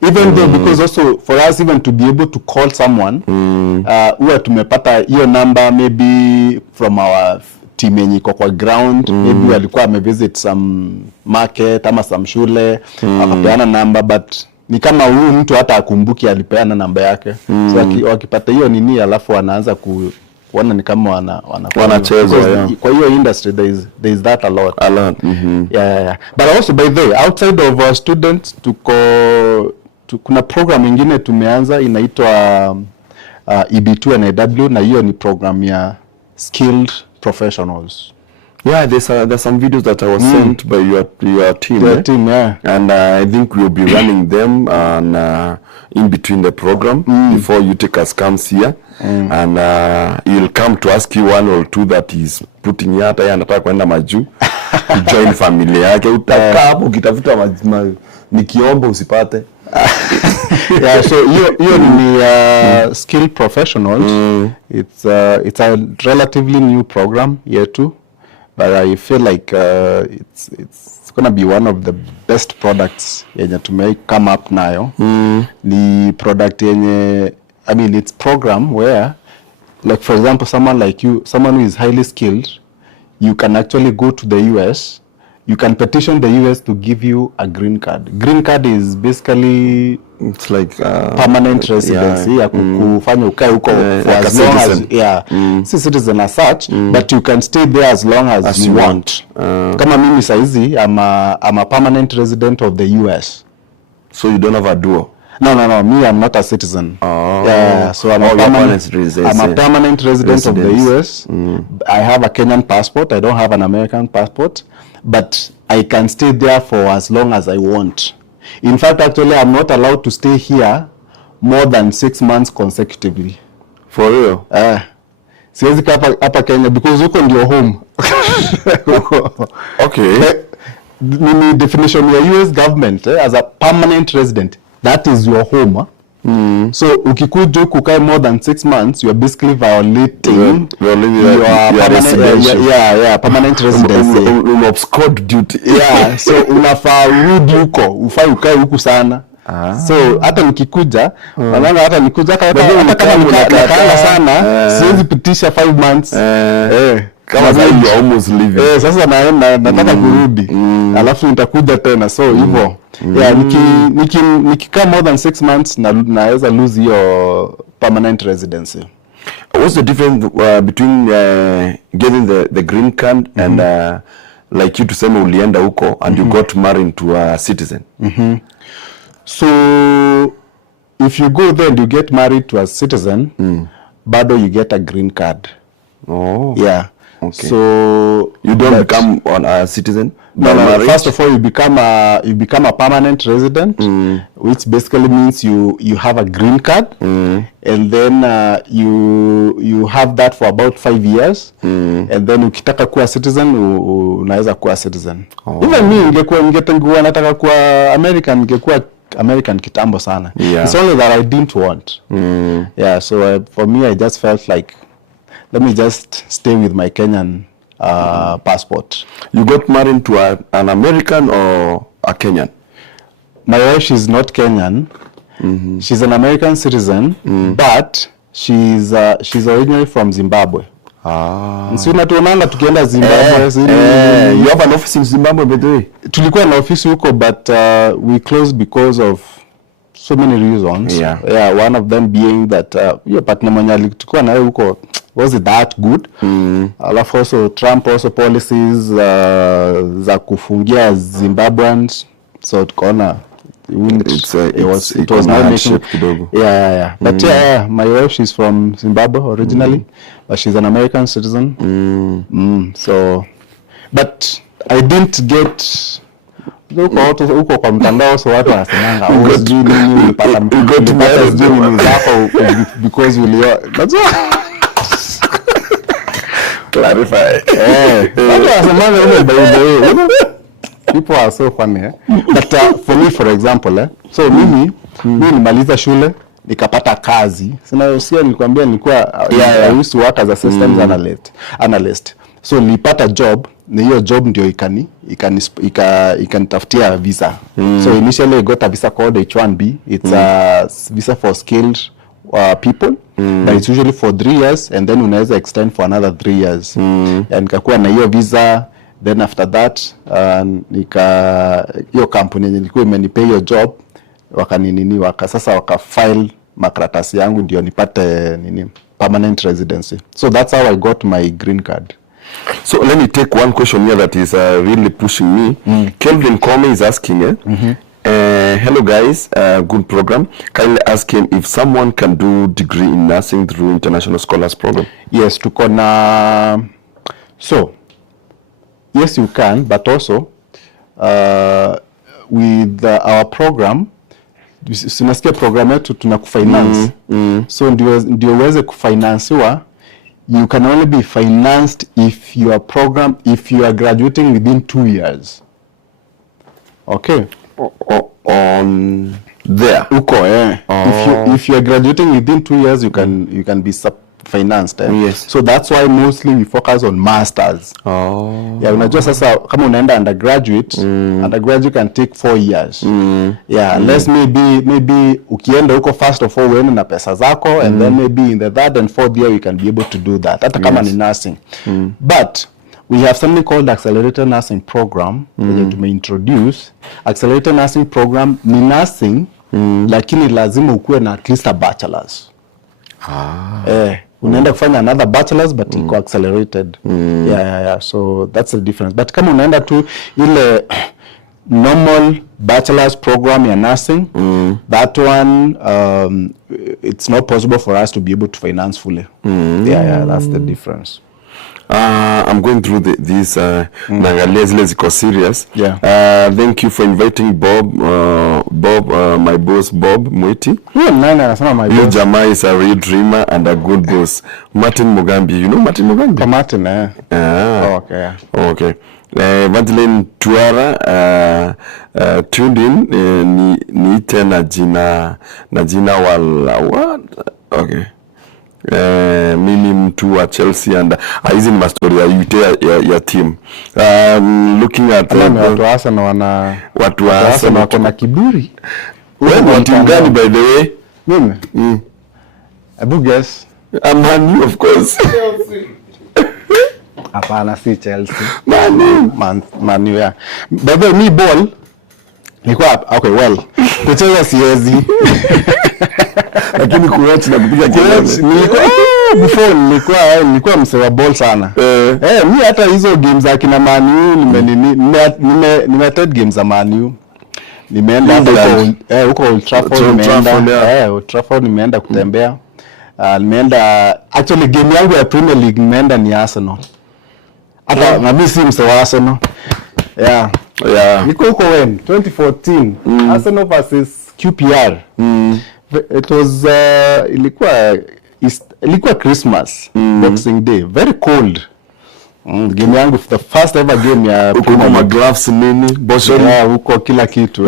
Even though, because also for us even to be able to call someone, huwa tumepata hiyo number maybe from our team yenye iko kwa ground, maybe alikuwa amevisit some market ama some shule, akapeana number, but ni kama huyu mtu hata akumbuki alipeana namba yake. So wakipata hiyo nini, alafu wanaanza kuona ni kama wanacheza. Kwa hiyo industry there is that a lot. Yeah. But also, by the way, outside of our students, kuna program nyingine tumeanza inaitwa EB2 NAW, na hiyo ni program ya skilled professionals. Yeah, there's some videos that I was sent by your team. Your team, yeah. And I think we'll be running them and in between the program before Eutychus comes here. And he'll come to ask you one or two that he's putting yata ya anataka kwenda majuu join familia yake. Utakaa hapo ukitafuta nikiomba usipate. Yeah, so hiyo ni skilled professionals. It's a relatively new program here too. But I feel like it's going to be one of the best products yenye tume come up nayo. The product yenye, I mean, it's program where, like for example, someone like you, someone who is highly skilled, you can actually go to the US. You can petition the US to give you a green card. Green card is basically, it's like permanent residency, ya kufanya ukae huko for as long as citizen as such, but you can stay there as long as you want. Kama mimi saizi, I'm a permanent resident of the US. So you don't have a dual? No, me, I'm not a citizen. Yeah, so I'm a permanent resident of the US. I have a Kenyan passport. I don't have an American passport, but I can stay there for as long as I want. In fact, actually, I'm not allowed to stay here more than 6 months consecutively. For real? Siwezi hapa Kenya because huko ndio home. Okay. The definition of your US government as a permanent resident, that is your home. So ukikuja kukaa more than 6 months, you are basically violating your permanent residency. Obscured duty. Yeah, so unafaa urudi huko, ufai ukae huku sana. So hata nikikuja, wanaona hata nikuja hata kama nikaanga sana, siwezi pitisha 5 months. Kama sasa you almost leaving. Sasa nataka kurudi. Alafu nitakuja tena, so hivyo. Yeah, nikikaa more than 6 months naweza lose your permanent residency. What's the difference between getting the green card and like you to say ulienda huko and you got married to a citizen? So if you go there and you get married to a citizen, bado you get a green card. Oh. Yeah. Okay. So you don't become a citizen? No. First of all, you become a permanent resident, which basically means you have a green card, and then you have that for about 5 years, and then ukitaka kuwa citizen, unaweza kuwa citizen. Even me, ningetengua nataka kuwa American, ningekuwa American kitambo sana. It's only that I didn't want. Yeah, so for me, I just felt like, let me just stay with my Kenyan passport. You got married to an American or a Kenyan? My wife is not Kenyan. She's an American citizen, but she's originally from Zimbabwe. So natuonanga tukienda Zimbabwe. You have an office in Zimbabwe, by the way? Tulikuwa na office huko, but we closed because of so many reasons. Yeah, one of them being that your partner mwenye tulikuwa naye huko wasn't that good. Alafu also Trump also policies za kufungia Zimbabweans, so tukaona it was not making. Yeah. But my wife, she's from Zimbabwe originally, but she's an American citizen. So, but I didn't get huko kwa mtandao so watu wanasemanga unapata nini zako because that's clarify. Watu wanasemanga by the way. People are so funny. But for me, for example, so mimi nimaliza shule nikapata kazi. Sina nilikwambia nilikuwa I used to work as a systems analyst. So nilipata job, na hiyo job ndio ikanitafutia visa. So initially I got a visa called H1B. It's a visa for skilled people. But it's usually for 3 years and then unaweza extend for another 3 years. And nikakuwa na hiyo visa. Then after that hiyo company nilikuwa imenipea hiyo job sasa wakafile makaratasi yangu ndio nipate permanent residency. So that's how I got my green card. So let me take one question here that is really pushing me. Kelvin Comey is asking hello guys, good program. Kindly ask him if someone can do degree in nursing through International Scholars Program. Yes, tuko na yes, you can, but also with our program, sinasikia program yetu tunakufinance. So ndio uweze kufinancewa, you can only be financed if you are graduating within 2 years. Okay. On there. Uko, if you are graduating within 2 years, you can be financed. Yes. So that's why mostly we focus on masters. Yeah, unajua sasa kama unaenda undergraduate, undergraduate can take 4 years. Yeah, unless maybe ukienda huko first of all uende na pesa zako and then maybe in the third and fourth year you can be able to do that. Hata kama ni nursing. But we have something called Accelerated Nursing Program that we introduce. Accelerated Nursing Program ni nursing lakini lazima ukuwe na at least a bachelor's. Unaenda kufanya another bachelor's but iko accelerated. Yeah. So that's the difference. But kama unaenda tu ile normal bachelor's program ya nursing, that one it's not possible for us to be able to finance fully. Yeah, that's the difference. I'm going through these naangalia zile ziko serious. Thank you for inviting Bob, my boss Bob Mwiti. Nani anasema my boss? You jamaa is a real dreamer and a good boss. Martin Mugambi, you know Martin Mugambi? Martin, okay. Okay. Madeleine Tuara tuned in niite na jina wala what? Okay. Mimi mtu wa Chelsea and hizi ni mastori ya team. Looking at watu wa Arsenal wako na kiburi. Wewe ni team gani by the way? Mimi? Abu guess. Man U of course. Chelsea. Hapana, si Chelsea. Man U, yeah. By the way, me ball nilikuwa okay, well, kucheza siwezi. Lakini kuwatch na kupiga kelele nilikuwa before nilikuwa msewa ball sana. Mimi hata hizo games za kina Man U nimeattend games za Man U. Nimeenda huko Old Trafford nimeenda kutembea. Nimeenda actually game yangu ya Premier League nimeenda ni Arsenal. Hata na mimi si msewa Arsenal. Yeah. Niko huko when 2014 Arsenal versus QPR. It was ilikuwa Christmas, Boxing Day, very cold. Game yangu the first ever game ya huko na gloves nini, boshoni huko kila kitu.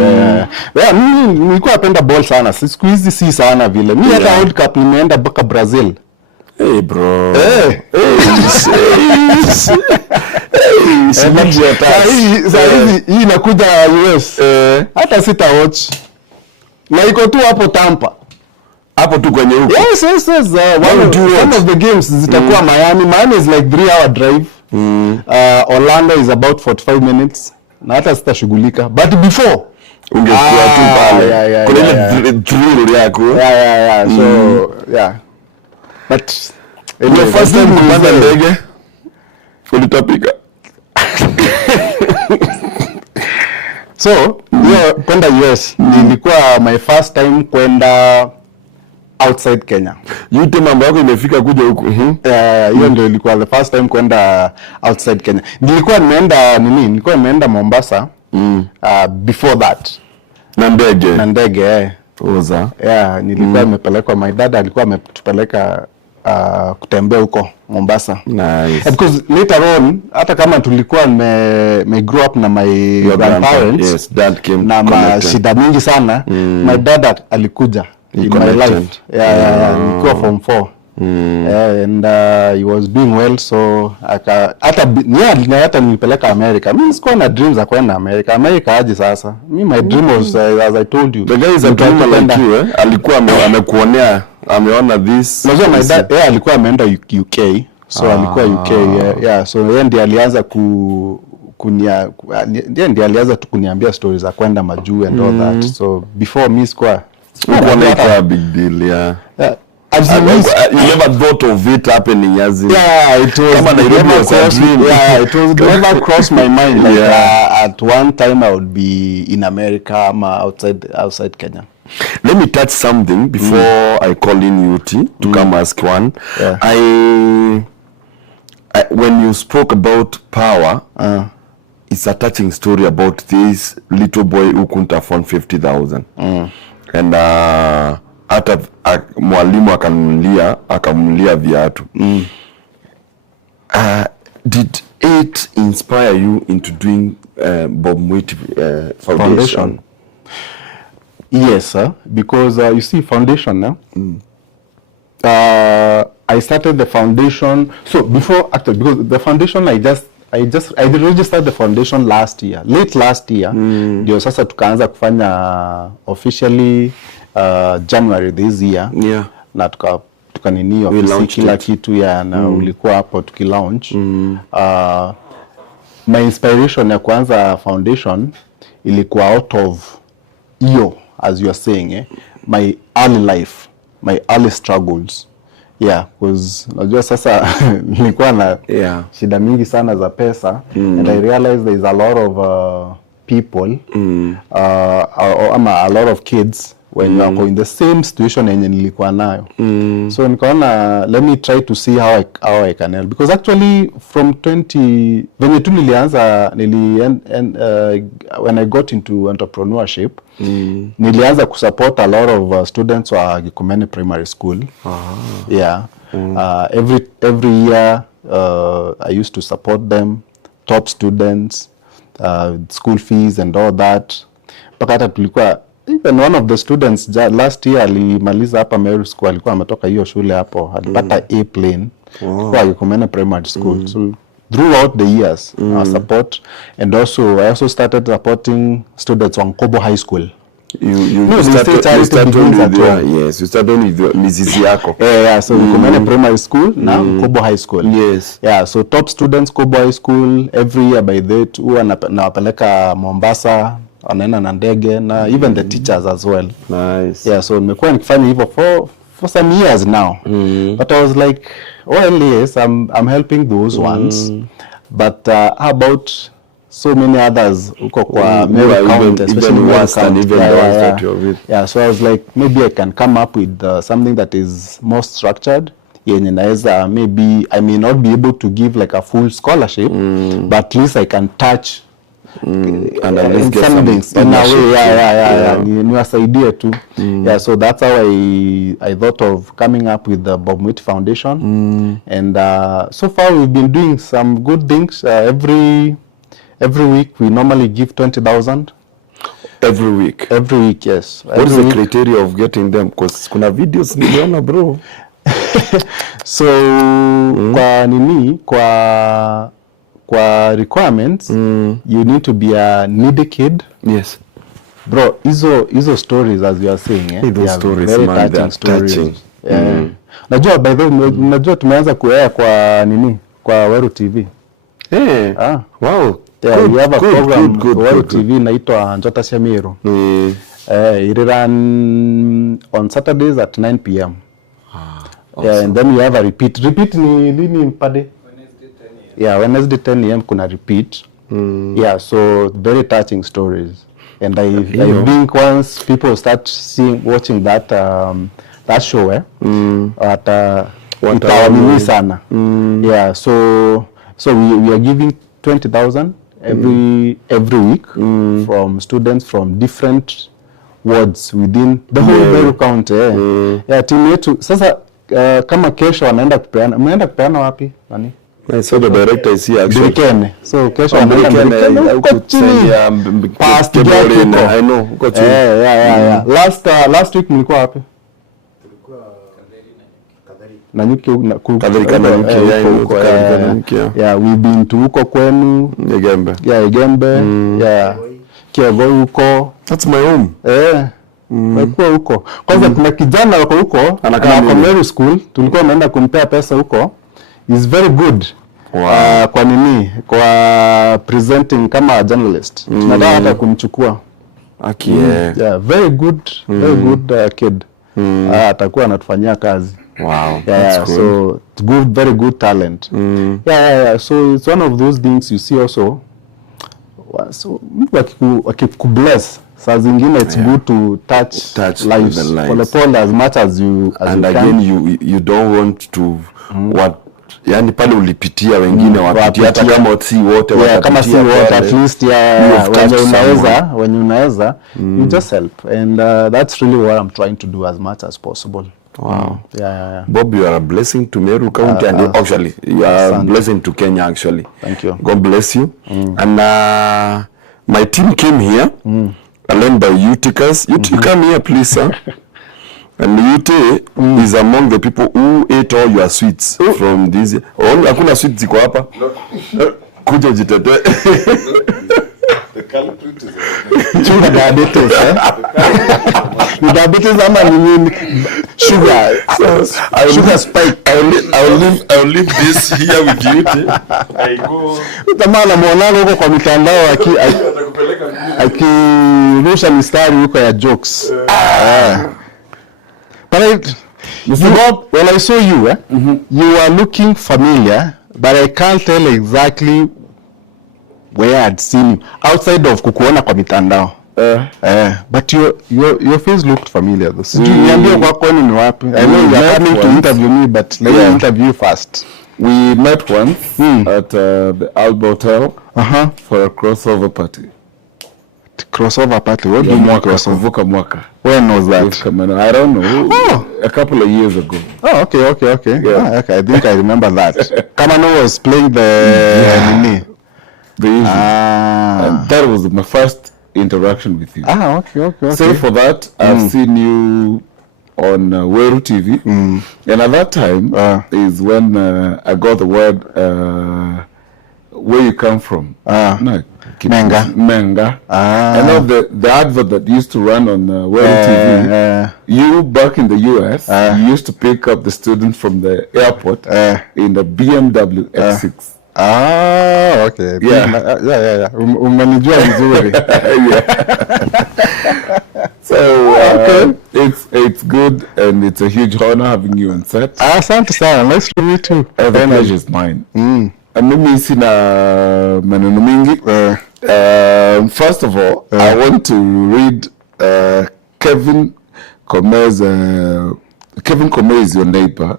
Mimi nilikuwa napenda ball sana. Siku hizi si sana vile. Mimi hata World Cup nimeenda mpaka Brazil. Hey bro. Hii inakuja US. Hata sita watch. Na iko tu hapo Tampa. Hapo tu kwenye huko. Yes. One of the games zitakuwa Miami. Miami is like 3-hour drive. Orlando is about 45 minutes. Na hata sitashughulika. But before ungekuwa tu pale. Kuna ile drill yako. Yeah. So, yeah. But your first time kupanda ndege ulitapika. So, kwenda US nilikuwa my first time kwenda outside Kenya. Yote mambo yako imefika kuja huko. Hiyo ndio ilikuwa the first time kwenda outside Kenya. Nilikuwa nimeenda Mombasa before that. Na ndege. Oza. Yeah, nilikuwa nimepelekwa, my dad alikuwa ametupeleka kutembea huko Mombasa. Nice. Because later on, hata kama tulikuwa me grow up na my grandparents, yes, dad came na shida mingi sana, my dad alikuja in my life. Nilikuwa form 4. And he was doing well, so hata nilipeleka America. Mimi sikuwa na dreams za kwenda America aje sasa. My dream was as I told you. The guy is a dreamer like you, eh? Alikuwa amekuonea, ameona this. Unajua my dad alikuwa ameenda UK. So alikuwa UK, so yeye ndiye alianza alianza tu kuniambia stories za kwenda majuu and all that. So before me sikuwa a big deal, you never thought of it happening as in, it was never crossed my mind like at one time I would be in America outside Kenya. Let me touch something before I call in Mwiti to come ask one. I when you spoke about power, it's a touching story about this little boy who couldn't afford 50,000. And hata mwalimu akamlia viatu. Did it inspire you into doing Bob Mwiti Foundation? Yes, sir. Because you see, foundation. I started the foundation. So before, actually, because the foundation, I registered the foundation late last year. Ndio sasa tukaanza kufanya officially January this year. Na tukanini officially kila kitu na ulikuwa hapo tukilaunch. My inspiration ya kuanza foundation ilikuwa out of hiyo, as you are saying, my early life, my early struggles. Because najua sasa nilikuwa na shida mingi sana za pesa, and I realized there is a lot of people a lot of kids when you are in the same situation yenye nilikuwa nayo. So nikaona let me try to see how I can help, because actually from 20 when tu nilianza when I got into entrepreneurship, nilianza kusupport a lot of students wa Gikomeni Primary School. Every year I used to support them, top students, school fees and all that. Pakata tulikuwa even one of the students last year alimaliza hapa Meru School, alikuwa ametoka hiyo shule hapo, alipata A plane kwa Gikomeni Primary School. So throughout the years I support, and I also started supporting students on Kobo High School. You started with mizizi yako. So Gikomeni Primary School na Kobo High School. So top students Kobo High School every year by that huwa nawapeleka Mombasa, anaenda na ndege, na even the teachers as well. Nice. So nimekuwa nikifanya hivyo for some years now. But I was like, well, yes, I'm helping those ones. But how about so many others uko kwa Meru County, especially Meru County. So I was like, maybe I can come up with something that is more structured. Yenye naweza, maybe I may not be able to give like a full scholarship, but at least I can touch and at least get some things in a way. Niwasaidie tu. So that's how I thought of coming up with the Bob Mwiti Foundation. And so far we've been doing some good things. Every week we normally give 20,000. Every week, yes. What is the criteria of getting them? Because kuna videos niliona bro. So kwa requirements, you need to be a needy kid. Yes. Bro, hizo stories as you are saying, those stories, very man, touching stories. Touching. By the way, najua tumeanza kuea kwa Weru TV. Wow. We have a program kwa Weru TV inaitwa Njota Shamiru. It run on Saturdays at 9 p.m. Awesome. And then we have a repeat. Repeat ni lini mpade? Wednesday 10 a.m. kuna repeat. So very touching stories. And I think once people start watching that show, itaamini sana. So we are giving 20,000 every week from students from different wards within the whole Meru County. Yeah, timu yetu sasa kama kesho wanaenda kupeana wapi nani? So the director is here actually. Birikene. So kesho wanaenda kusaidia past Kebole. I know. Yeah. Last week mlikuwa wapi? Nanyuki we've been to huko kwenu Igembe. Yeah. Kiego huko. That's my home. Mekuwa huko. Kwanza kuna kijana wako huko anakaa Meru School, tulikuwa tunaenda kumpea pesa huko. Is very good. Wow. Kwa nini? Kwa presenting kama journalist. Tunataka hata kumchukua. Yeah, very good kid. Atakuwa anatufanyia kazi. Wow. Yeah, so it's good, very good talent. Yeah. So it's one of those things you see also. So mtu akikubless, saa zingine it's good to touch lives. Pole as much as you and again you don't want to what yani pale ulipitia wengine wapitia hata kama si wote watapitia kama si wote at least when unaweza you just help and that's really what I'm trying to do as much as possible. Wow. Yeah. Bob, you are a blessing to Meru County and actually you are a blessing to Kenya actually. Thank you. God bless you. And my team came here along by Utikas. You come here please, sir. And Mwiti is among the people who ate all your sweets from this. Hakuna sweets ziko hapa. Kuja jitete. The culprit is sugar diabetes. Diabetes ama nini? Sugar. Sugar spike. I'll leave this here with you. I go. Utamana mwanangu huko kwa mitandao akirusha mistari huko ya jokes. But when I saw you, you are looking familiar, but I can't tell exactly where I'd seen you outside of kukuona kwa mitandao. But your face looked familiar. Niambie kwa kwenu ni wapi? I know you are coming to interview me, but let me interview you first. We met once at the Alba Hotel for a crossover party. Crossover party? What do you mean crossover? Mwaka. When was that? I don't know. A couple of years ago. Oh, okay. Yeah. Okay, I think I remember that. Kamano was playing the and that was my first interaction with you. Okay. So for that, I've seen you on Weru TV, and at that time is when I got the word where you come from. Menga. I know the advert that used to run on Weru TV. You back in the US, you used to pick up the students from the airport in the BMW X6. Okay. Yeah. Umenijua vizuri. So it's good and it's a huge honor having you on set. Asante sana. Nice to meet you. The pleasure is mine. Mimi sina maneno mingi. First of all, I want to read Kevin Comez. Kevin Comez is your neighbor,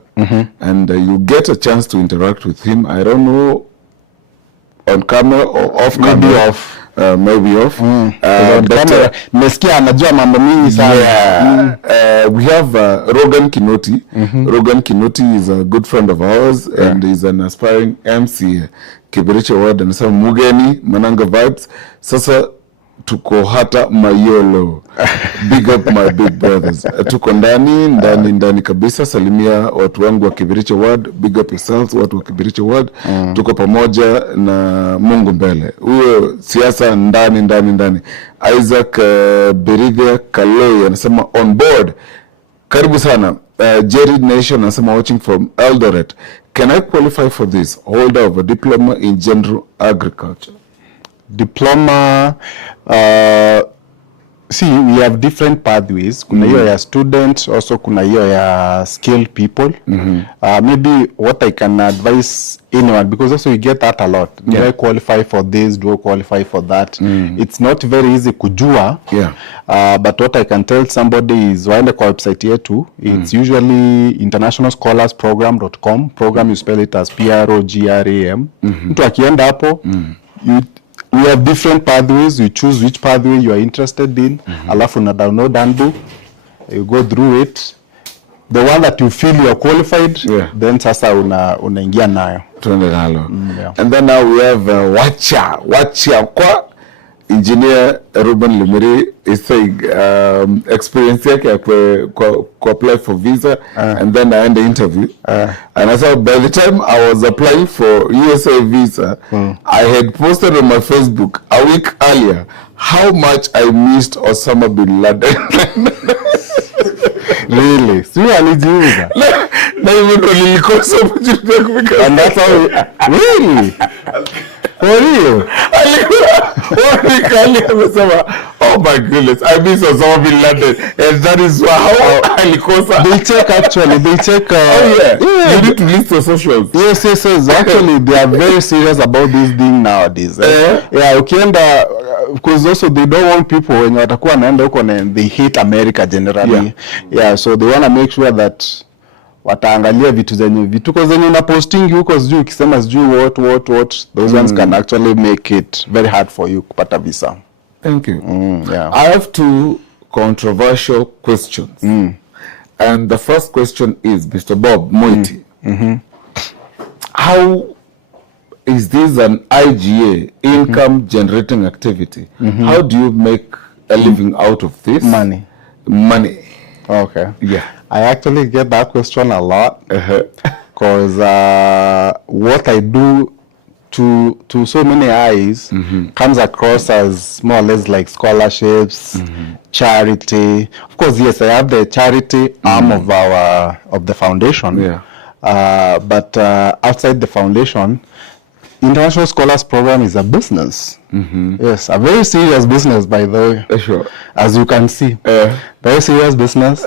and you get a chance to interact with him. I don't know, on camera or off camera. Maybe off. Nesikia anajua mambo mingi sana. We have Rogan Kinoti. Rogan Kinoti is a good friend of ours and is an aspiring MC. Kibiriche Ward anasema mugeni Mananga Vybez. Sasa tuko hata Mayolo. Big up my big brothers. Tuko ndani kabisa. Salimia watu wangu wa Kibiriche Ward. Big up yourselves watu wa Kibiriche Ward. Tuko pamoja na Mungu mbele. Huyo siasa ndani. Isaac Beriga Kalei anasema on board. Karibu sana. Jerry Nation anasema watching from Eldoret. Can I qualify for this? Holder of a diploma in general agriculture. Diploma, see, we have different pathways. Kuna hiyo ya student, also kuna hiyo ya skilled people. Maybe what I can advise anyone, because also you get that a lot. Do I qualify for this? Do I qualify for that? It's not very easy kujua. But what I can tell somebody is waende kwa website yetu. It's usually internationalscholarsprogram.com. Program you spell it as PROGRAM. Mtu akienda hapo, we have different pathways. You choose which pathway you are interested in. Alafu na download handbook. You go through it. The one that you feel you are qualified, then sasa unaingia nayo. Tuende nalo. Yeah. And then now we have Wacha kwa engineer Ruben Lumiri is saying experience yake kwa apply for visa and then I end the interview. And I said by the time I was applying for USA visa, I had posted on my Facebook a week earlier how much I missed Osama bin Laden. Really? So alijiuza? Na hivyo ndo nilikosa opportunity ya kufika. And that's how really? For real? Alikuwa amesema, oh my goodness, I miss Osama bin Laden, and that is how alikosa. They check actually, they check. Oh yeah, you need to list your socials. Yes. Actually, they are very serious about this thing nowadays. Yeah, ukienda, because also they don't want people when watakuwa naenda huko and they hate America generally. Yeah, so they want to make sure that wataangalia vituko zenye na posting huko sijui ukisema sijui what those ones can actually make it very hard for you kupata visa. Thank you. Yeah. I have two controversial questions. And the first question is, Mr. Bob Mwiti, how is this an IGA, income generating activity? How do you make a living out of this? Money. Okay. Yeah. I actually get that question a lot because what I do to so many eyes comes across as more or less like scholarships, charity. Of course, yes, I have the charity arm of the foundation. Yeah. But outside the foundation, International Scholars Program is a business. Yes, a very serious business, by the way. Sure. As you can see, very serious business.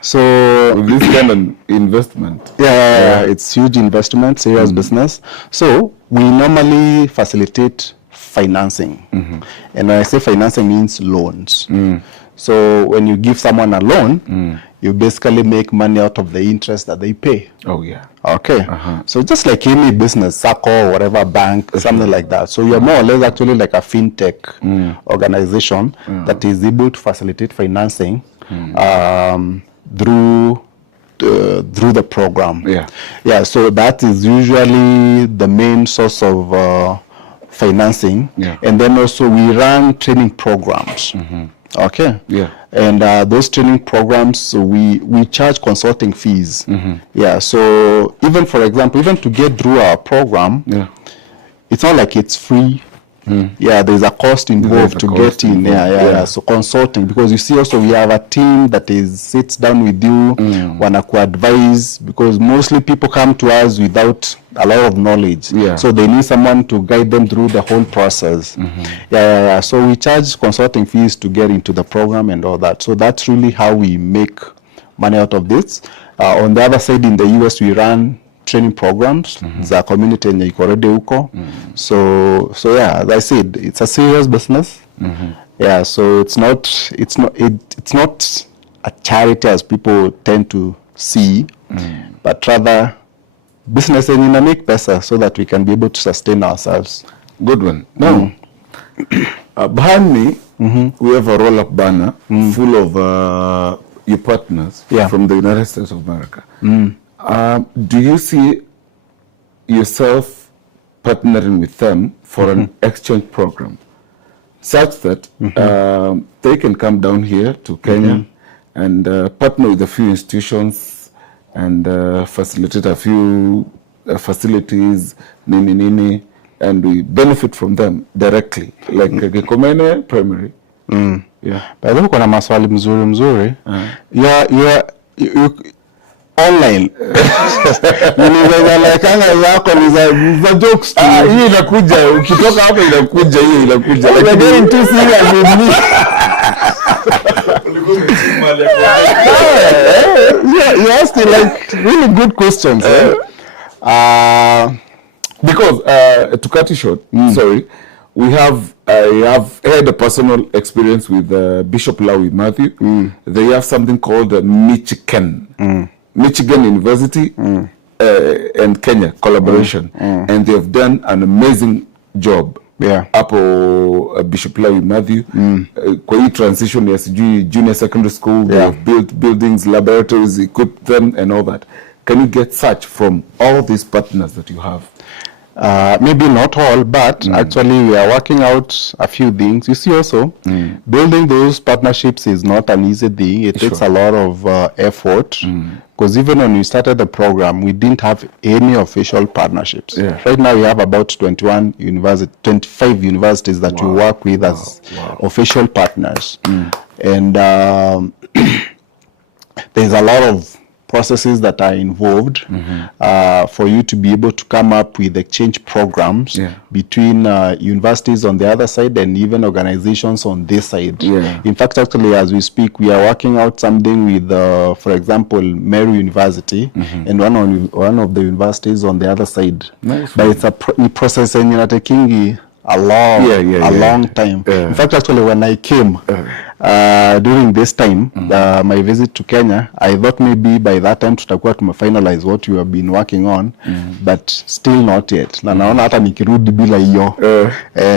So with this kind of investment. Yeah, it's huge investment, serious business. So we normally facilitate financing. And when I say financing, means loans. So when you give someone a loan, you basically make money out of the interest that they pay. Oh yeah. Okay. So just like any business, SACCO, whatever bank, something like that. So you're more or less actually like a fintech organization that is able to facilitate financing through the program. Yeah. So that is usually the main source of financing. And then also we run training programs. Okay. Yeah. And those training programs, so we charge consulting fees. Yeah. So even, for example, even to get through our program, it's not like it's free. Yeah, there's a cost involved to get in. Yeah. So consulting, because you see also we have a team that sits down with you, wanna advise, because mostly people come to us without a lot of knowledge. So they need someone to guide them through the whole process. Yeah. So we charge consulting fees to get into the program and all that. So that's really how we make money out of this. On the other side, in the US, we run training programs za community yenye iko already huko. So yeah, as I said, it's a serious business. Yeah, so it's not a charity as people tend to see, but rather business yenye ina make pesa so that we can be able to sustain ourselves. Good one. Now, behind me, we have a roll-up banner full of your partners from the United States of America. Do you see yourself partnering with them for an exchange program such that they can come down here to Kenya and partner with a few institutions and facilitate a few facilities, and we benefit from them directly, like Gikomene Primary. Yeah. By the way, kuna maswali mzuri. You online. Nilizalekana zako ni za jokes. Hii inakuja, ukitoka hapa inakuja, hii inakuja. You're getting too serious with me. You asked me like really good questions. Because to cut it short, sorry, I have had a personal experience with Bishop Lawi Matthew. They have something called Michigan University and Kenya collaboration, and they have done an amazing job hapo Bishop Lawi Matthew kwa hii transition ya sijui junior secondary school, they have built buildings, laboratories, equipped them and all that. Can you get such from all these partners that you have? Maybe not all, but actually we are working out a few things. You see also, building those partnerships is not an easy thing. It takes a lot of effort. Because even when we started the program, we didn't have any official partnerships. Right now we have about 25 universities that we work with as official partners. And there's a lot of processes that are involved for you to be able to come up with exchange programs between universities on the other side and even organizations on this side. In fact, actually, as we speak, we are working out something with, for example, Meru University and one of the universities on the other side. But it's a process and you're taking a long time. In fact, actually, when I came during this time, my visit to Kenya, I thought maybe by that time tutakuwa tumefinalize what you have been working on, but still not yet. Na naona hata nikirudi bila hiyo.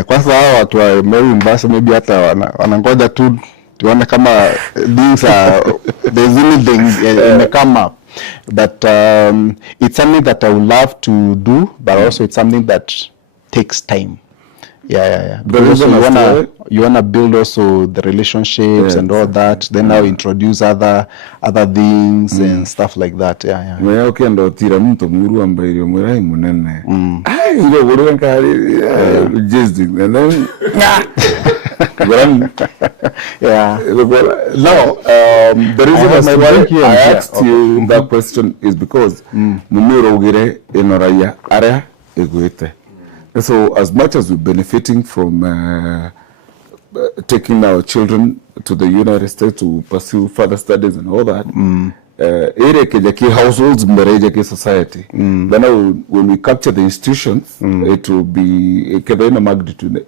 Kwa sababu watu wa Meru University maybe hata wanangoja tu tuone kama things are there's anything in come up. But it's something that I would love to do, but also it's something that takes time. Because you wanna build also the relationships and all that. Then now introduce other things and stuff like that. Mwe ukienda tira mtu muru ambaye mwirai munene. Ile buru nkari just and then now the reason why I asked you that question is because mumiro ugire enoraya area eguete. So as much as we're benefiting from taking our children to the United States to pursue further studies and all that, households, society. Then when we capture the institutions, it will be a magnitude.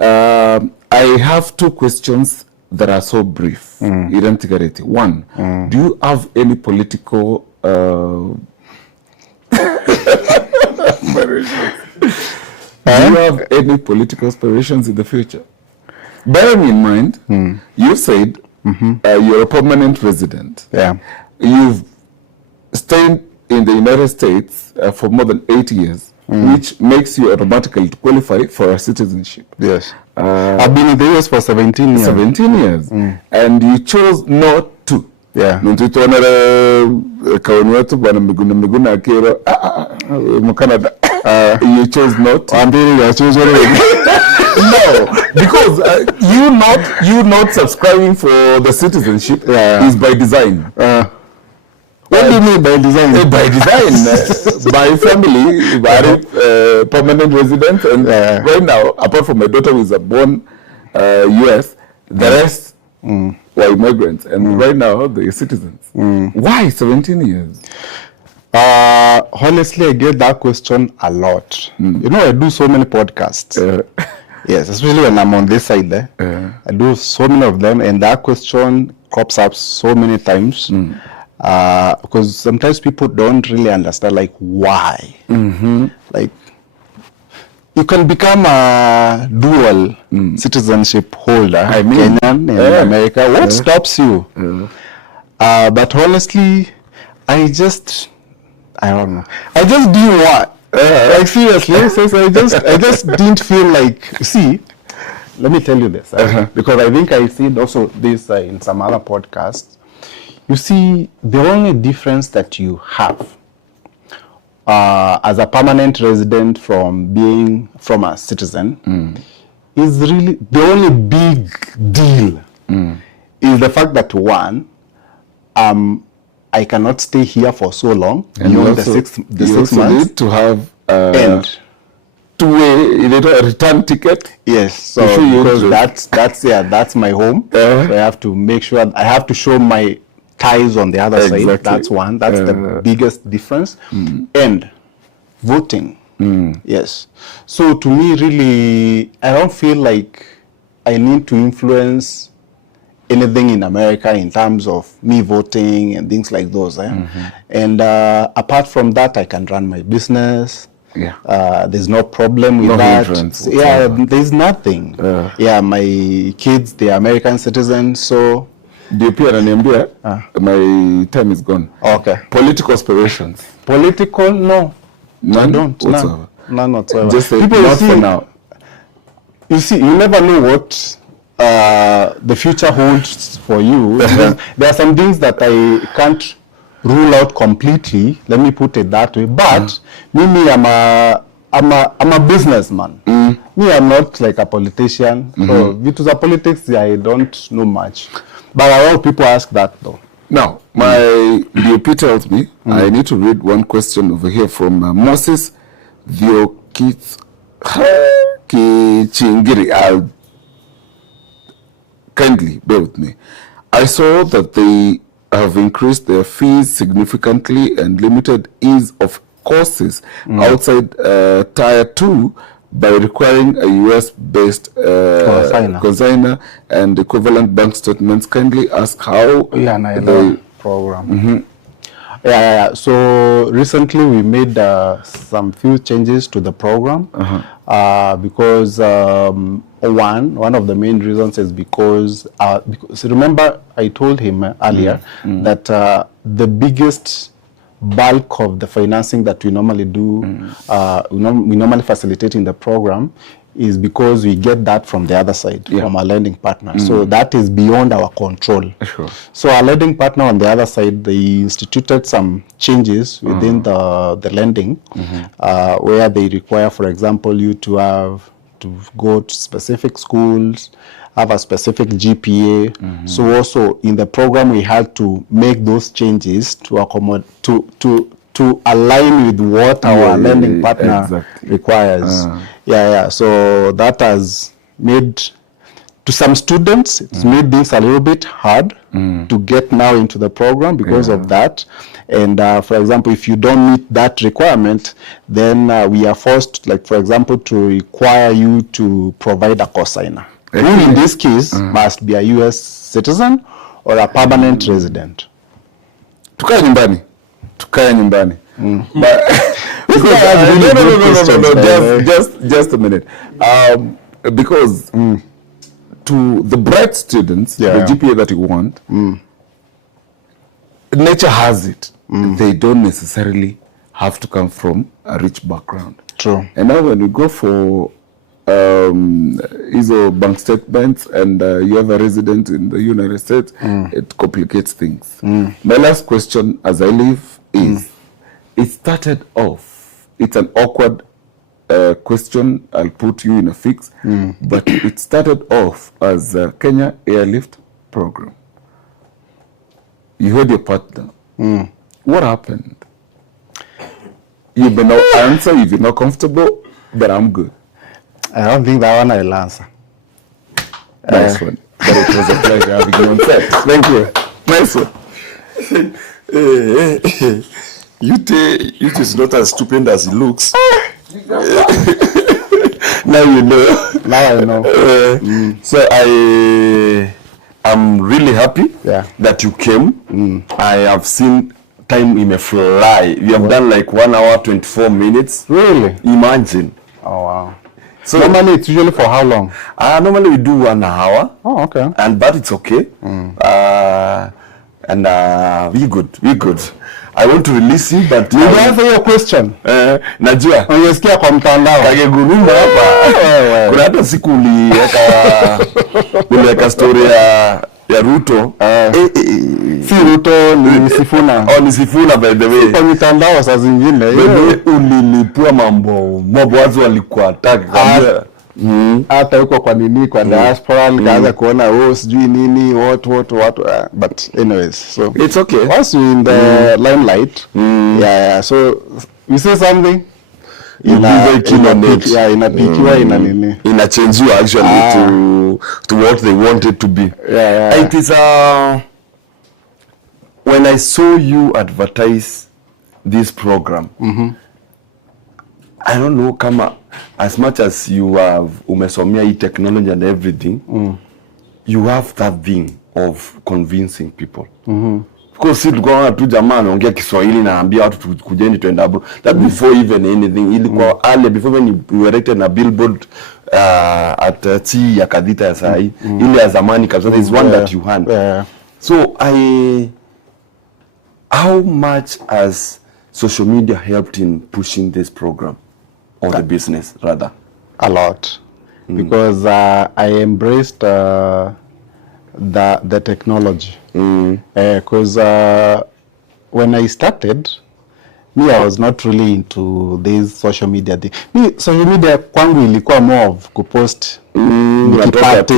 I have two questions that are so brief. One, do you have any political do you have any political aspirations in the future? Bearing in mind, you said you're a permanent resident. You've stayed in the United States for more than 8 years, which makes you automatically qualify for a citizenship. I've been in the US for 17 years. 17 years. And you chose not to. You chose not to. No, because you not subscribing for the citizenship is by design. What do you mean by design? By design, by family, by permanent resident, and right now, apart from my daughter who is born US, the rest were immigrants, and right now they're citizens. Why 17 years? Honestly, I get that question a lot. You know, I do so many podcasts. Yes, especially when I'm on this side there. I do so many of them, and that question crops up so many times. Because sometimes people don't really understand, like, why. Like, you can become a dual citizenship holder, Kenyan and America. What stops you? But honestly, I don't know. I just didn't want. Like, seriously, so I just didn't feel like. See, let me tell you this, because I think I see also this in some other podcasts. You see, the only difference that you have as a permanent resident from a citizen is really the only big deal is the fact that one, I cannot stay here for so long. And the 6 months. Need to have and a return ticket. Yes, so because that's my home. So I have to make sure I have to show my ties on the other side. That's one. That's the biggest difference. And voting. Yes. So to me, really, I don't feel like I need to influence anything in America in terms of me voting and things like those. And apart from that, I can run my business. Yeah. There's no problem with No that. hindrance Yeah, whatsoever. there's nothing. Yeah, my kids, they're American citizens, so Ndio pia ananiambia my time is gone. okay. Political aspirations. Political, no. None I don't. whatsoever. None whatsoever. Just say People, not for now. You see, you never know what the future holds for you. Because there are some things that I can't rule out completely. Let me put it that way. But me, I'm a businessman. Me, I'm not like a politician. So, vitu za politics, I don't know much. But a lot of people ask that though. Now, my DOP tells me I need to read one question over here from Moses Kichingiri. I'll kindly bear with me. I saw that they have increased their fees significantly and limited ease of courses outside Tier 2 by requiring a US-based consignor and equivalent bank statements. Kindly ask how the program. Yeah. So recently we made some few changes to the program because one of the main reasons is because remember I told him earlier that the biggest bulk of the financing that we normally do, we normally facilitate in the program is because we get that from the other side, from our lending partner. So that is beyond our control. Sure. So our lending partner on the other side, they instituted some changes within the lending where they require, for example, you to have to go to specific schools, have a specific GPA. So also in the program we had to make those changes to accommodate to align with what our lending partner requires. So that has made, to some students, it's made this a little bit hard to get now into the program because of that. And for example, if you don't meet that requirement, then we are forced, like for example, to require you to provide a cosigner, who in this case must be a US citizen or a permanent resident. Tukae nyumbani. But just a minute. Because to the bright students, the GPA that you want, nature has it. They don't necessarily have to come from a rich background. True. And now when you go for ISO bank statements and you have a resident in the United States, it complicates things. My last question as I leave is, it started off, it's an awkward question, I'll put you in a fix, but it started off as a Kenya Airlift program. You heard your partner. What happened? You may not answer if you're not comfortable, but I'm good. I don't think that one I'll answer. Nice one. But it was a pleasure having you on set. Thank you. Nice one. It is not as stupid as it looks. Now you know. Now I know. So I'm really happy that you came. I have seen time in a fly. We have done like 1 hour 24 minutes. Really? Imagine. Oh wow. So normally it's usually for how long? Normally we do 1 hour. Oh, okay. But it's okay. We good. I want to release you, but you answer your question. Najua. Unasikia kwa mtandao. Kageguruma hapa. Kuna hata siku uliweka story ya Ruto. Si Ruto, ni Sifuna. Ni Sifuna by the way. Kwa mitandao saa zingine. Ulilipua mambo watu walikuwa attack. Hata huko kwa nini kwa diaspora nikaanza kuona sijui nini what but anyways, so it's okay. Once you in the limelight, so you say something inapikiwa ina nini, inachangiwa actually to what they want it to be. It is when I saw you advertise this program, I don't know kama as much as you have umesomea hii technology and everything, you have that thing of convincing people. Because si tulikuwa tu jamaa anaongea Kiswahili na anambia watu kujeni tuende abroad. That before even anything, ilikuwa early before when you erected a billboard at T ya Kadita ya sahi, ile ya zamani kabisa, there is one that you had. So how much has social media helped in pushing this program or the business rather? A lot. Because I embraced the technology. Because when I started, me, I was not really into this social media thing. Me, social media kwangu ilikuwa more of kupost nikipati,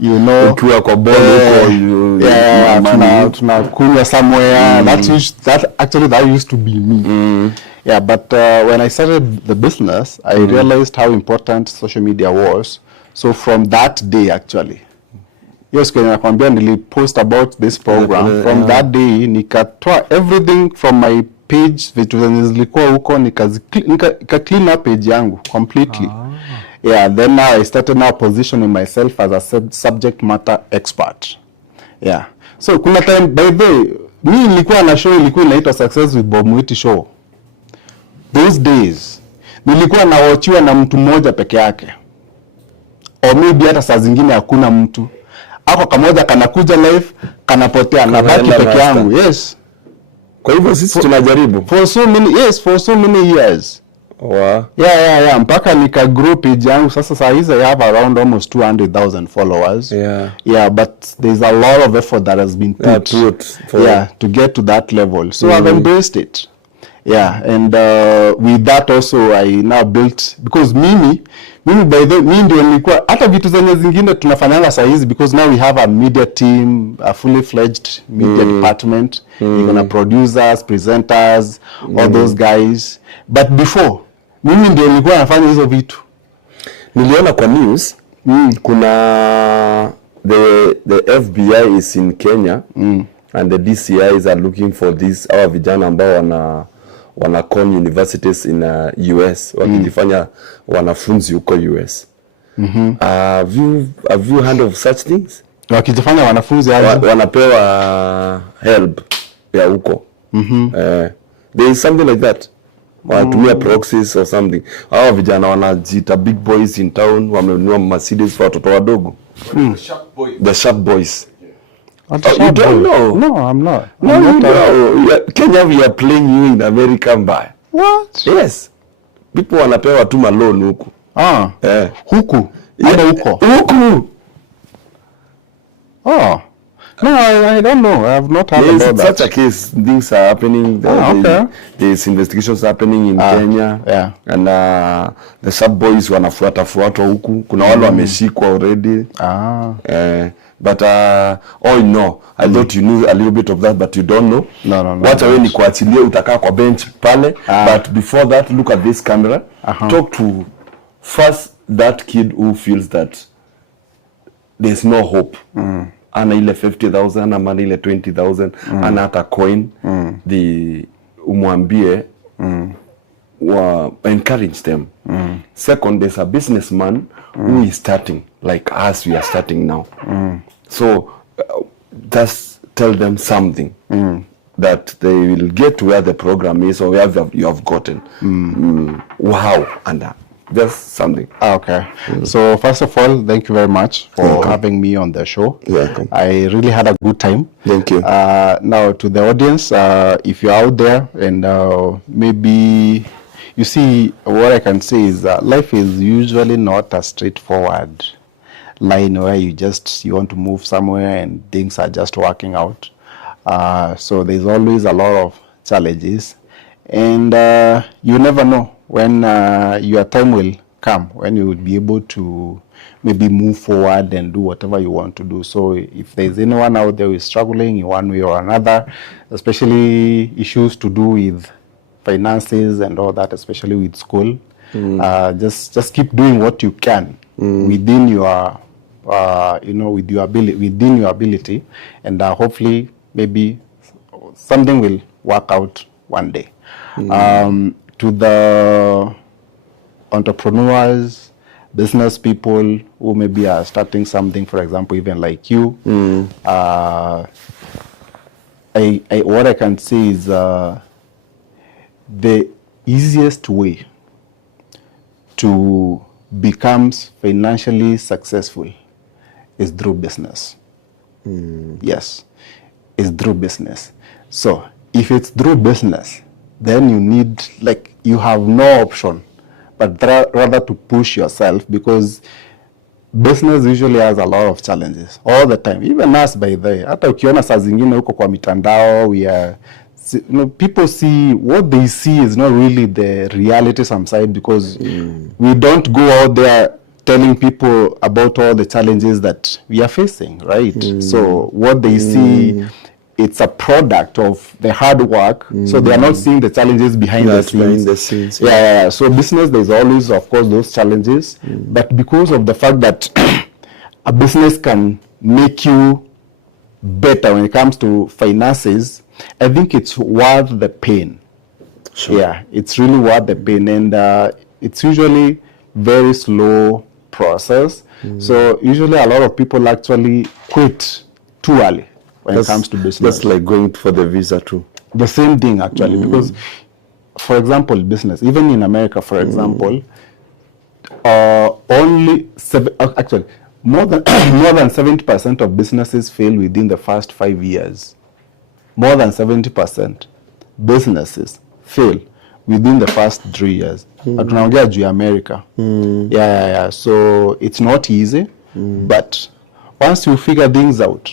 you know, ukiwa kwa bondo tunakunywa somewhere. That used to be me. Yeah, but when I started the business, I realized how important social media was. So from that day, actually, yes, kwenye nakwambia nilipost about this program. From that day, nikatoa everything from my page, vitu zenye zilikuwa huko, nika clean up page yangu completely. Yeah, then now I started now positioning myself as a subject matter expert. Yeah. So kuna time, by the way, mimi nilikuwa na show ilikuwa inaitwa Success with Mwiti show. Those days, nilikuwa nawachiwa na mtu mmoja peke yake. Or maybe hata saa zingine hakuna mtu. Ako kamoja kanakuja live, kanapotea, nabaki peke yangu. Yes. Kwa hivyo sisi tunajaribu. For so many years. Wow. Yeah. Mpaka nika grow page yangu. Sasa saa hizi I have around almost 200,000 followers. Yeah, but there's a lot of effort that has been put to get to that level. So I've embraced it. Yeah, and with that also I now built, because mimi by the mimi ndio nilikuwa hata vitu zenye zingine tunafanyanga saa hizi, because now we have a media team, a fully fledged media department. You're gonna producers, presenters, all those guys. But before, mimi ndio nilikuwa nafanya hizo vitu. Niliona kwa news kuna the FBI is in Kenya and the DCIs are looking for these our vijana ambao wanacon universities in US wakijifanya wanafunzi huko US. Have you heard of such things? Wakijifanya wanafunzi wanapewa help ya huko. There is something like that. Wanatumia proxies or something. Hao vijana wanajiita big boys in town, wamenunua Mercedes kwa watoto wadogo. The sharp boys. You don't know? No, I'm not. No. Kenya, we are playing you in American buy. What? Yes. People wanapewa tu loan huku. Huku? Hada huko? Huku. No, I don't know. I have not heard about that. Such a case. Things are happening. There's investigations happening in Kenya. Yeah. And the sub boys wanafuata huku. Kuna wale wameshikwa already. But no, I thought you knew a little bit of that, but you don't know. No. Wacha wewe ni kuachilia, utakaa kwa bench pale. But before that, look at this camera. Talk to first that kid who feels that there's no hope. Ana ile 50,000, ama ile 20,000, ana hata coin. Umwambie, encourage them. Second, there's a businessman who is starting, like us, we are starting now. So just tell them something that they will get to where the program is, or where you have gotten. Wow, and just something. Okay. So first of all, thank you very much for having me on the show. Welcome. I really had a good time. Thank you. Now to the audience, if you're out there and maybe you see, what I can say is that life is usually not a straightforward line where you want to move somewhere and things are just working out. So there's always a lot of challenges, and you never know when your time will come, when you will be able to maybe move forward and do whatever you want to do. So if there's anyone out there who is struggling in one way or another, especially issues to do with finances and all that, especially with school, just keep doing what you can within your within your ability, and hopefully maybe something will work out one day. To the entrepreneurs, business people who maybe are starting something, for example, even like you, what I can say is the easiest way to become financially successful is through business. Yes, it's through business. So if it's through business, then you need, like, you have no option but rather to push yourself, because business usually has a lot of challenges all the time. Even us, by the way, hata ukiona saa zingine huko kwa mitandao, people see what they see is not really the reality sometimes, because we don't go out there telling people about all the challenges that we are facing, right? So what they see, it's a product of the hard work. So they are not seeing the challenges behind the scenes. Yeah. So business, there's always, of course, those challenges. But because of the fact that a business can make you better when it comes to finances, I think it's worth the pain. Sure. Yeah, it's really worth the pain. And it's usually very slow process. So usually a lot of people actually quit too early when it comes to business. That's like going for the visa too. The same thing, actually, because, for example, business, even in America, for example, more than 70% of businesses fail within the first 5 years. More than 70% businesses fail within the first 3 years. Tunaongea juu ya America. Yeah. So it's not easy, but once you figure things out,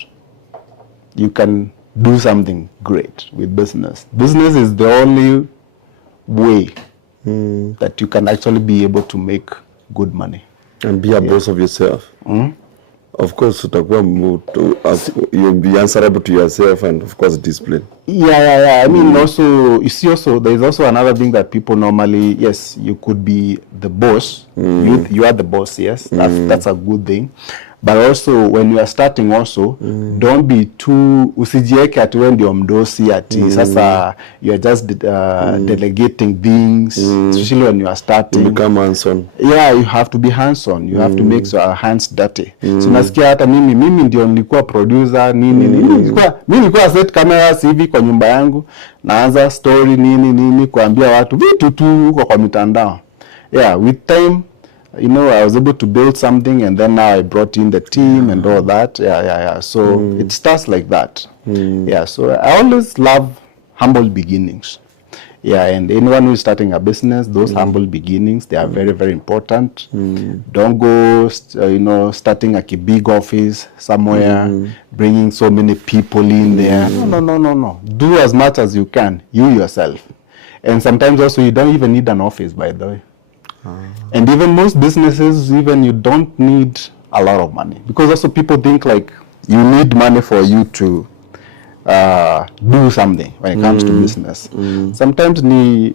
you can do something great with business. Business is the only way that you can actually be able to make good money. And be a boss of yourself. Of course, you'll be answerable to yourself, and of course, discipline. Yeah. I mean, also, you see, also, there's also another thing that people normally, yes, you could be the boss. You are the boss, yes. That's a good thing. But also, when you are starting also, don't be too, usijieke ati wewe ndio mdosi ati sasa you are just delegating things, especially when you are starting. You become hands-on. Yeah, you have to be hands-on. You have to make your hands dirty. So nasikia hata mimi ndio nilikuwa producer nini. Mimi nilikuwa set cameras hivi kwa nyumba yangu, naanza story nini kuambia watu vitu tu kwa mitandao. Yeah, with time, you know, I was able to build something, and then now I brought in the team and all that. Yeah. So it starts like that. Yeah, so I always love humble beginnings. Yeah, and anyone who is starting a business, those humble beginnings, they are very, very important. Don't go, starting like a big office somewhere, bringing so many people in there. No. Do as much as you can, you yourself. And sometimes also you don't even need an office, by the way. And even most businesses, even you don't need a lot of money, because also people think like you need money for you to do something when it comes to business. Sometimes ni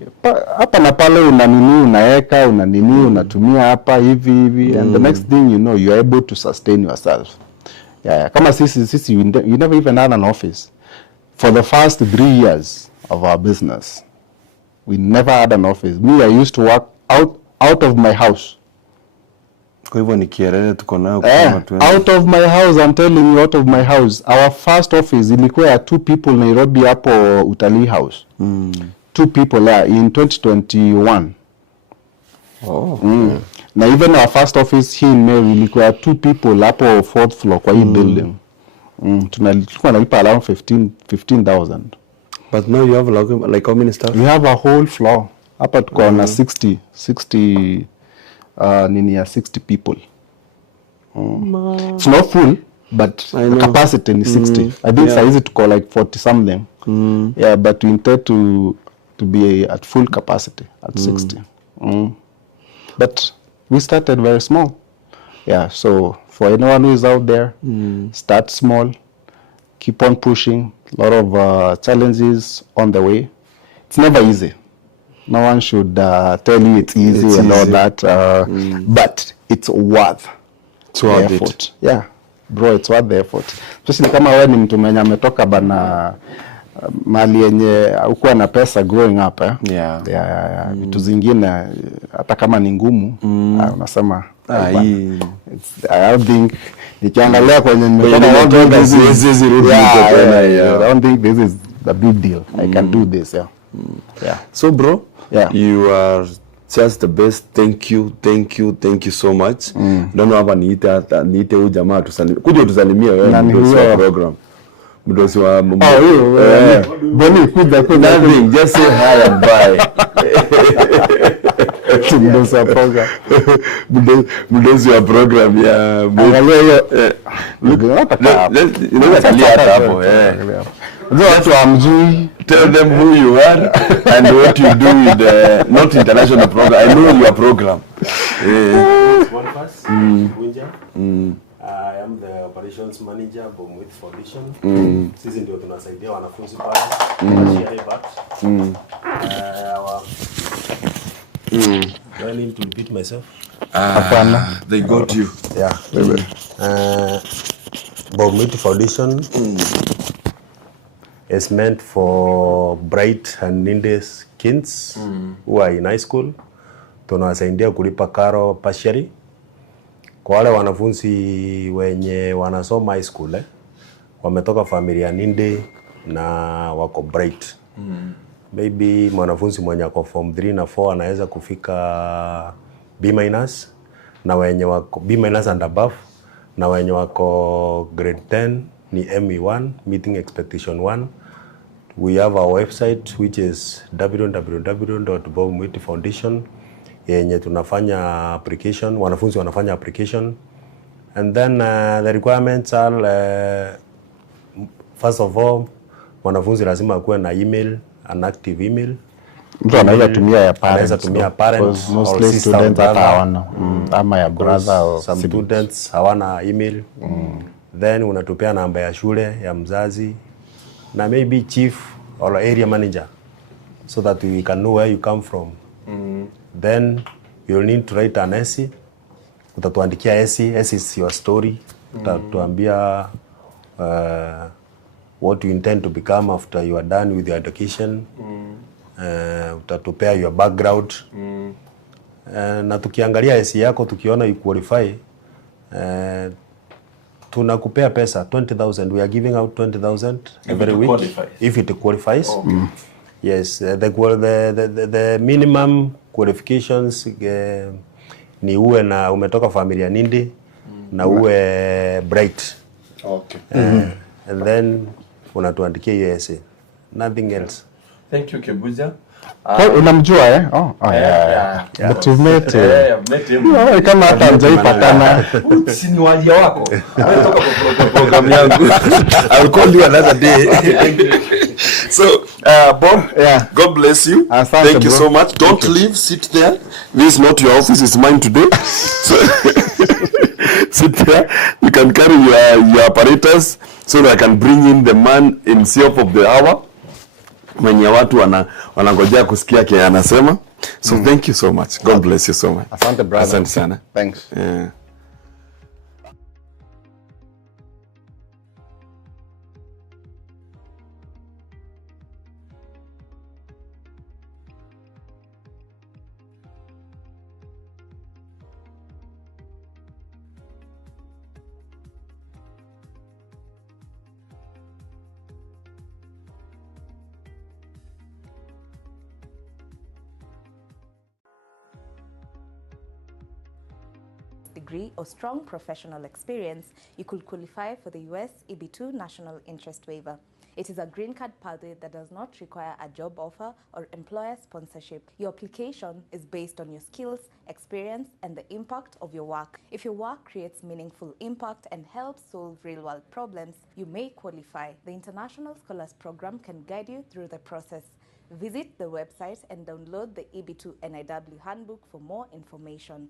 hapa na pale unaweka unatumia hapa hivi and the next thing you know, you are able to sustain yourself. Yeah. Kama sisi you never even had an office for the first 3 years of our business. We never had an office. Me, I used to work out of my house. Kwa hivyo ni kierere tuko nayo out of my house, I'm telling you, out of my house. Our first office ilikuwa ya 2 people Nairobi hapo Utalii House. 2 people there in 2021. Na even our first office here in Meru ilikuwa 2 people hapo 4th floor kwa hii building. Tulikuwa nalipa around 15,000. But now you have like how many staff? We have a whole floor. Hapa tuko na 60 people. It's not full, but the capacity is 60. I think size tuko like 40 something. Yeah, but we intend to be at full capacity at 60. But we started very small. Yeah, so for anyone who is out there, start small, keep on pushing. A lot of challenges on the way. It's never easy. No one should tell you it's easy and all that, but it's worth the effort. Yeah, bro, it's worth the effort. Especially kama wewe ni mtu mwenye ametoka bana mali yenye ukuwa na pesa growing up. Yeah. Vitu zingine hata kama ni ngumu, unasema I don't think nikiangalia kwenye nimetoka, I don't think this is the big deal. I can do this. Yeah. So bro, Yeah. you are just the best. Thank you so much. Don't know hapa niite huyu jamaa tusalimie. Kuja tusalimie wewe ndio program. Mdosi wa Boni kuja nothing, just say hi and bye. Mdosi wa program. Mdosi wa program ya Angalia hiyo. Unaweza hata hapo watu hamjui. Tell them who you are and what you do with the not international program. I know your program. One first, Bunja. I am the operations manager of Mwiti Foundation. Sisi ndio tunasaidia wanafunzi pale. Do I need to repeat myself? They got you. Yeah. Mwiti Foundation is meant for bright and needy kids who are in high school. Tunawasaidia kulipa karo partially. Kwa wale wanafunzi wenye wanasoma high school wametoka familia needy na wako bright. Maybe mwanafunzi mwenye ako form 3 na 4 anaweza kufika B- na wenye wako B- and above, na wenye wako grade 10 ni ME1, meeting expectation 1. We have our website which is www.mwitifoundation yenye tunafanya application, wanafunzi wanafanya application, and then the requirements are first of all wanafunzi lazima akuwe na email, an active email. Mtu anaweza tumia ya parents. Anaweza tumia parents, mostly students hawana ama ya brother or some students hawana email. Then unatupea namba ya shule ya mzazi na maybe chief or area manager so that we can know where you come from. Then you'll need to write an essay. Utatuandikia essay. Essay is your story. Utatuambia what you intend to become after you are done with your education. Utatupea your background. Na tukiangalia essay yako tukiona you qualify, tunakupea pesa 20,000. We are giving out 20,000 every week if it qualifies. Yes, the minimum qualifications ni uwe na umetoka familia needy na uwe bright. And then unatuandikia hiyo essay. Nothing else. Thank you, Kebuja. Unamjua yeah. But you've met him. Kama hata hamjaipatana. Si ni walia wako. Ametoka kwa program yangu. I'll call you another day. So, Bob, God bless you. Thank you so much. Don't leave. Sit there. This is not your office. It's mine today. So, sit there. You can carry your apparatus so that I can bring in the man himself of the hour. Mwenye watu wanangojea kusikia kile anasema. So thank you so much. God bless you so much. Asante brother. Asante sana. Thanks. Yeah. degree or strong professional experience, you could qualify for the US EB2 National Interest Waiver. It is a green card pathway that does not require a job offer or employer sponsorship. Your application is based on your skills, experience, and the impact of your work. If your work creates meaningful impact and helps solve real-world problems, you may qualify. The International Scholars Program can guide you through the process. Visit the website and download the EB2 NIW Handbook for more information.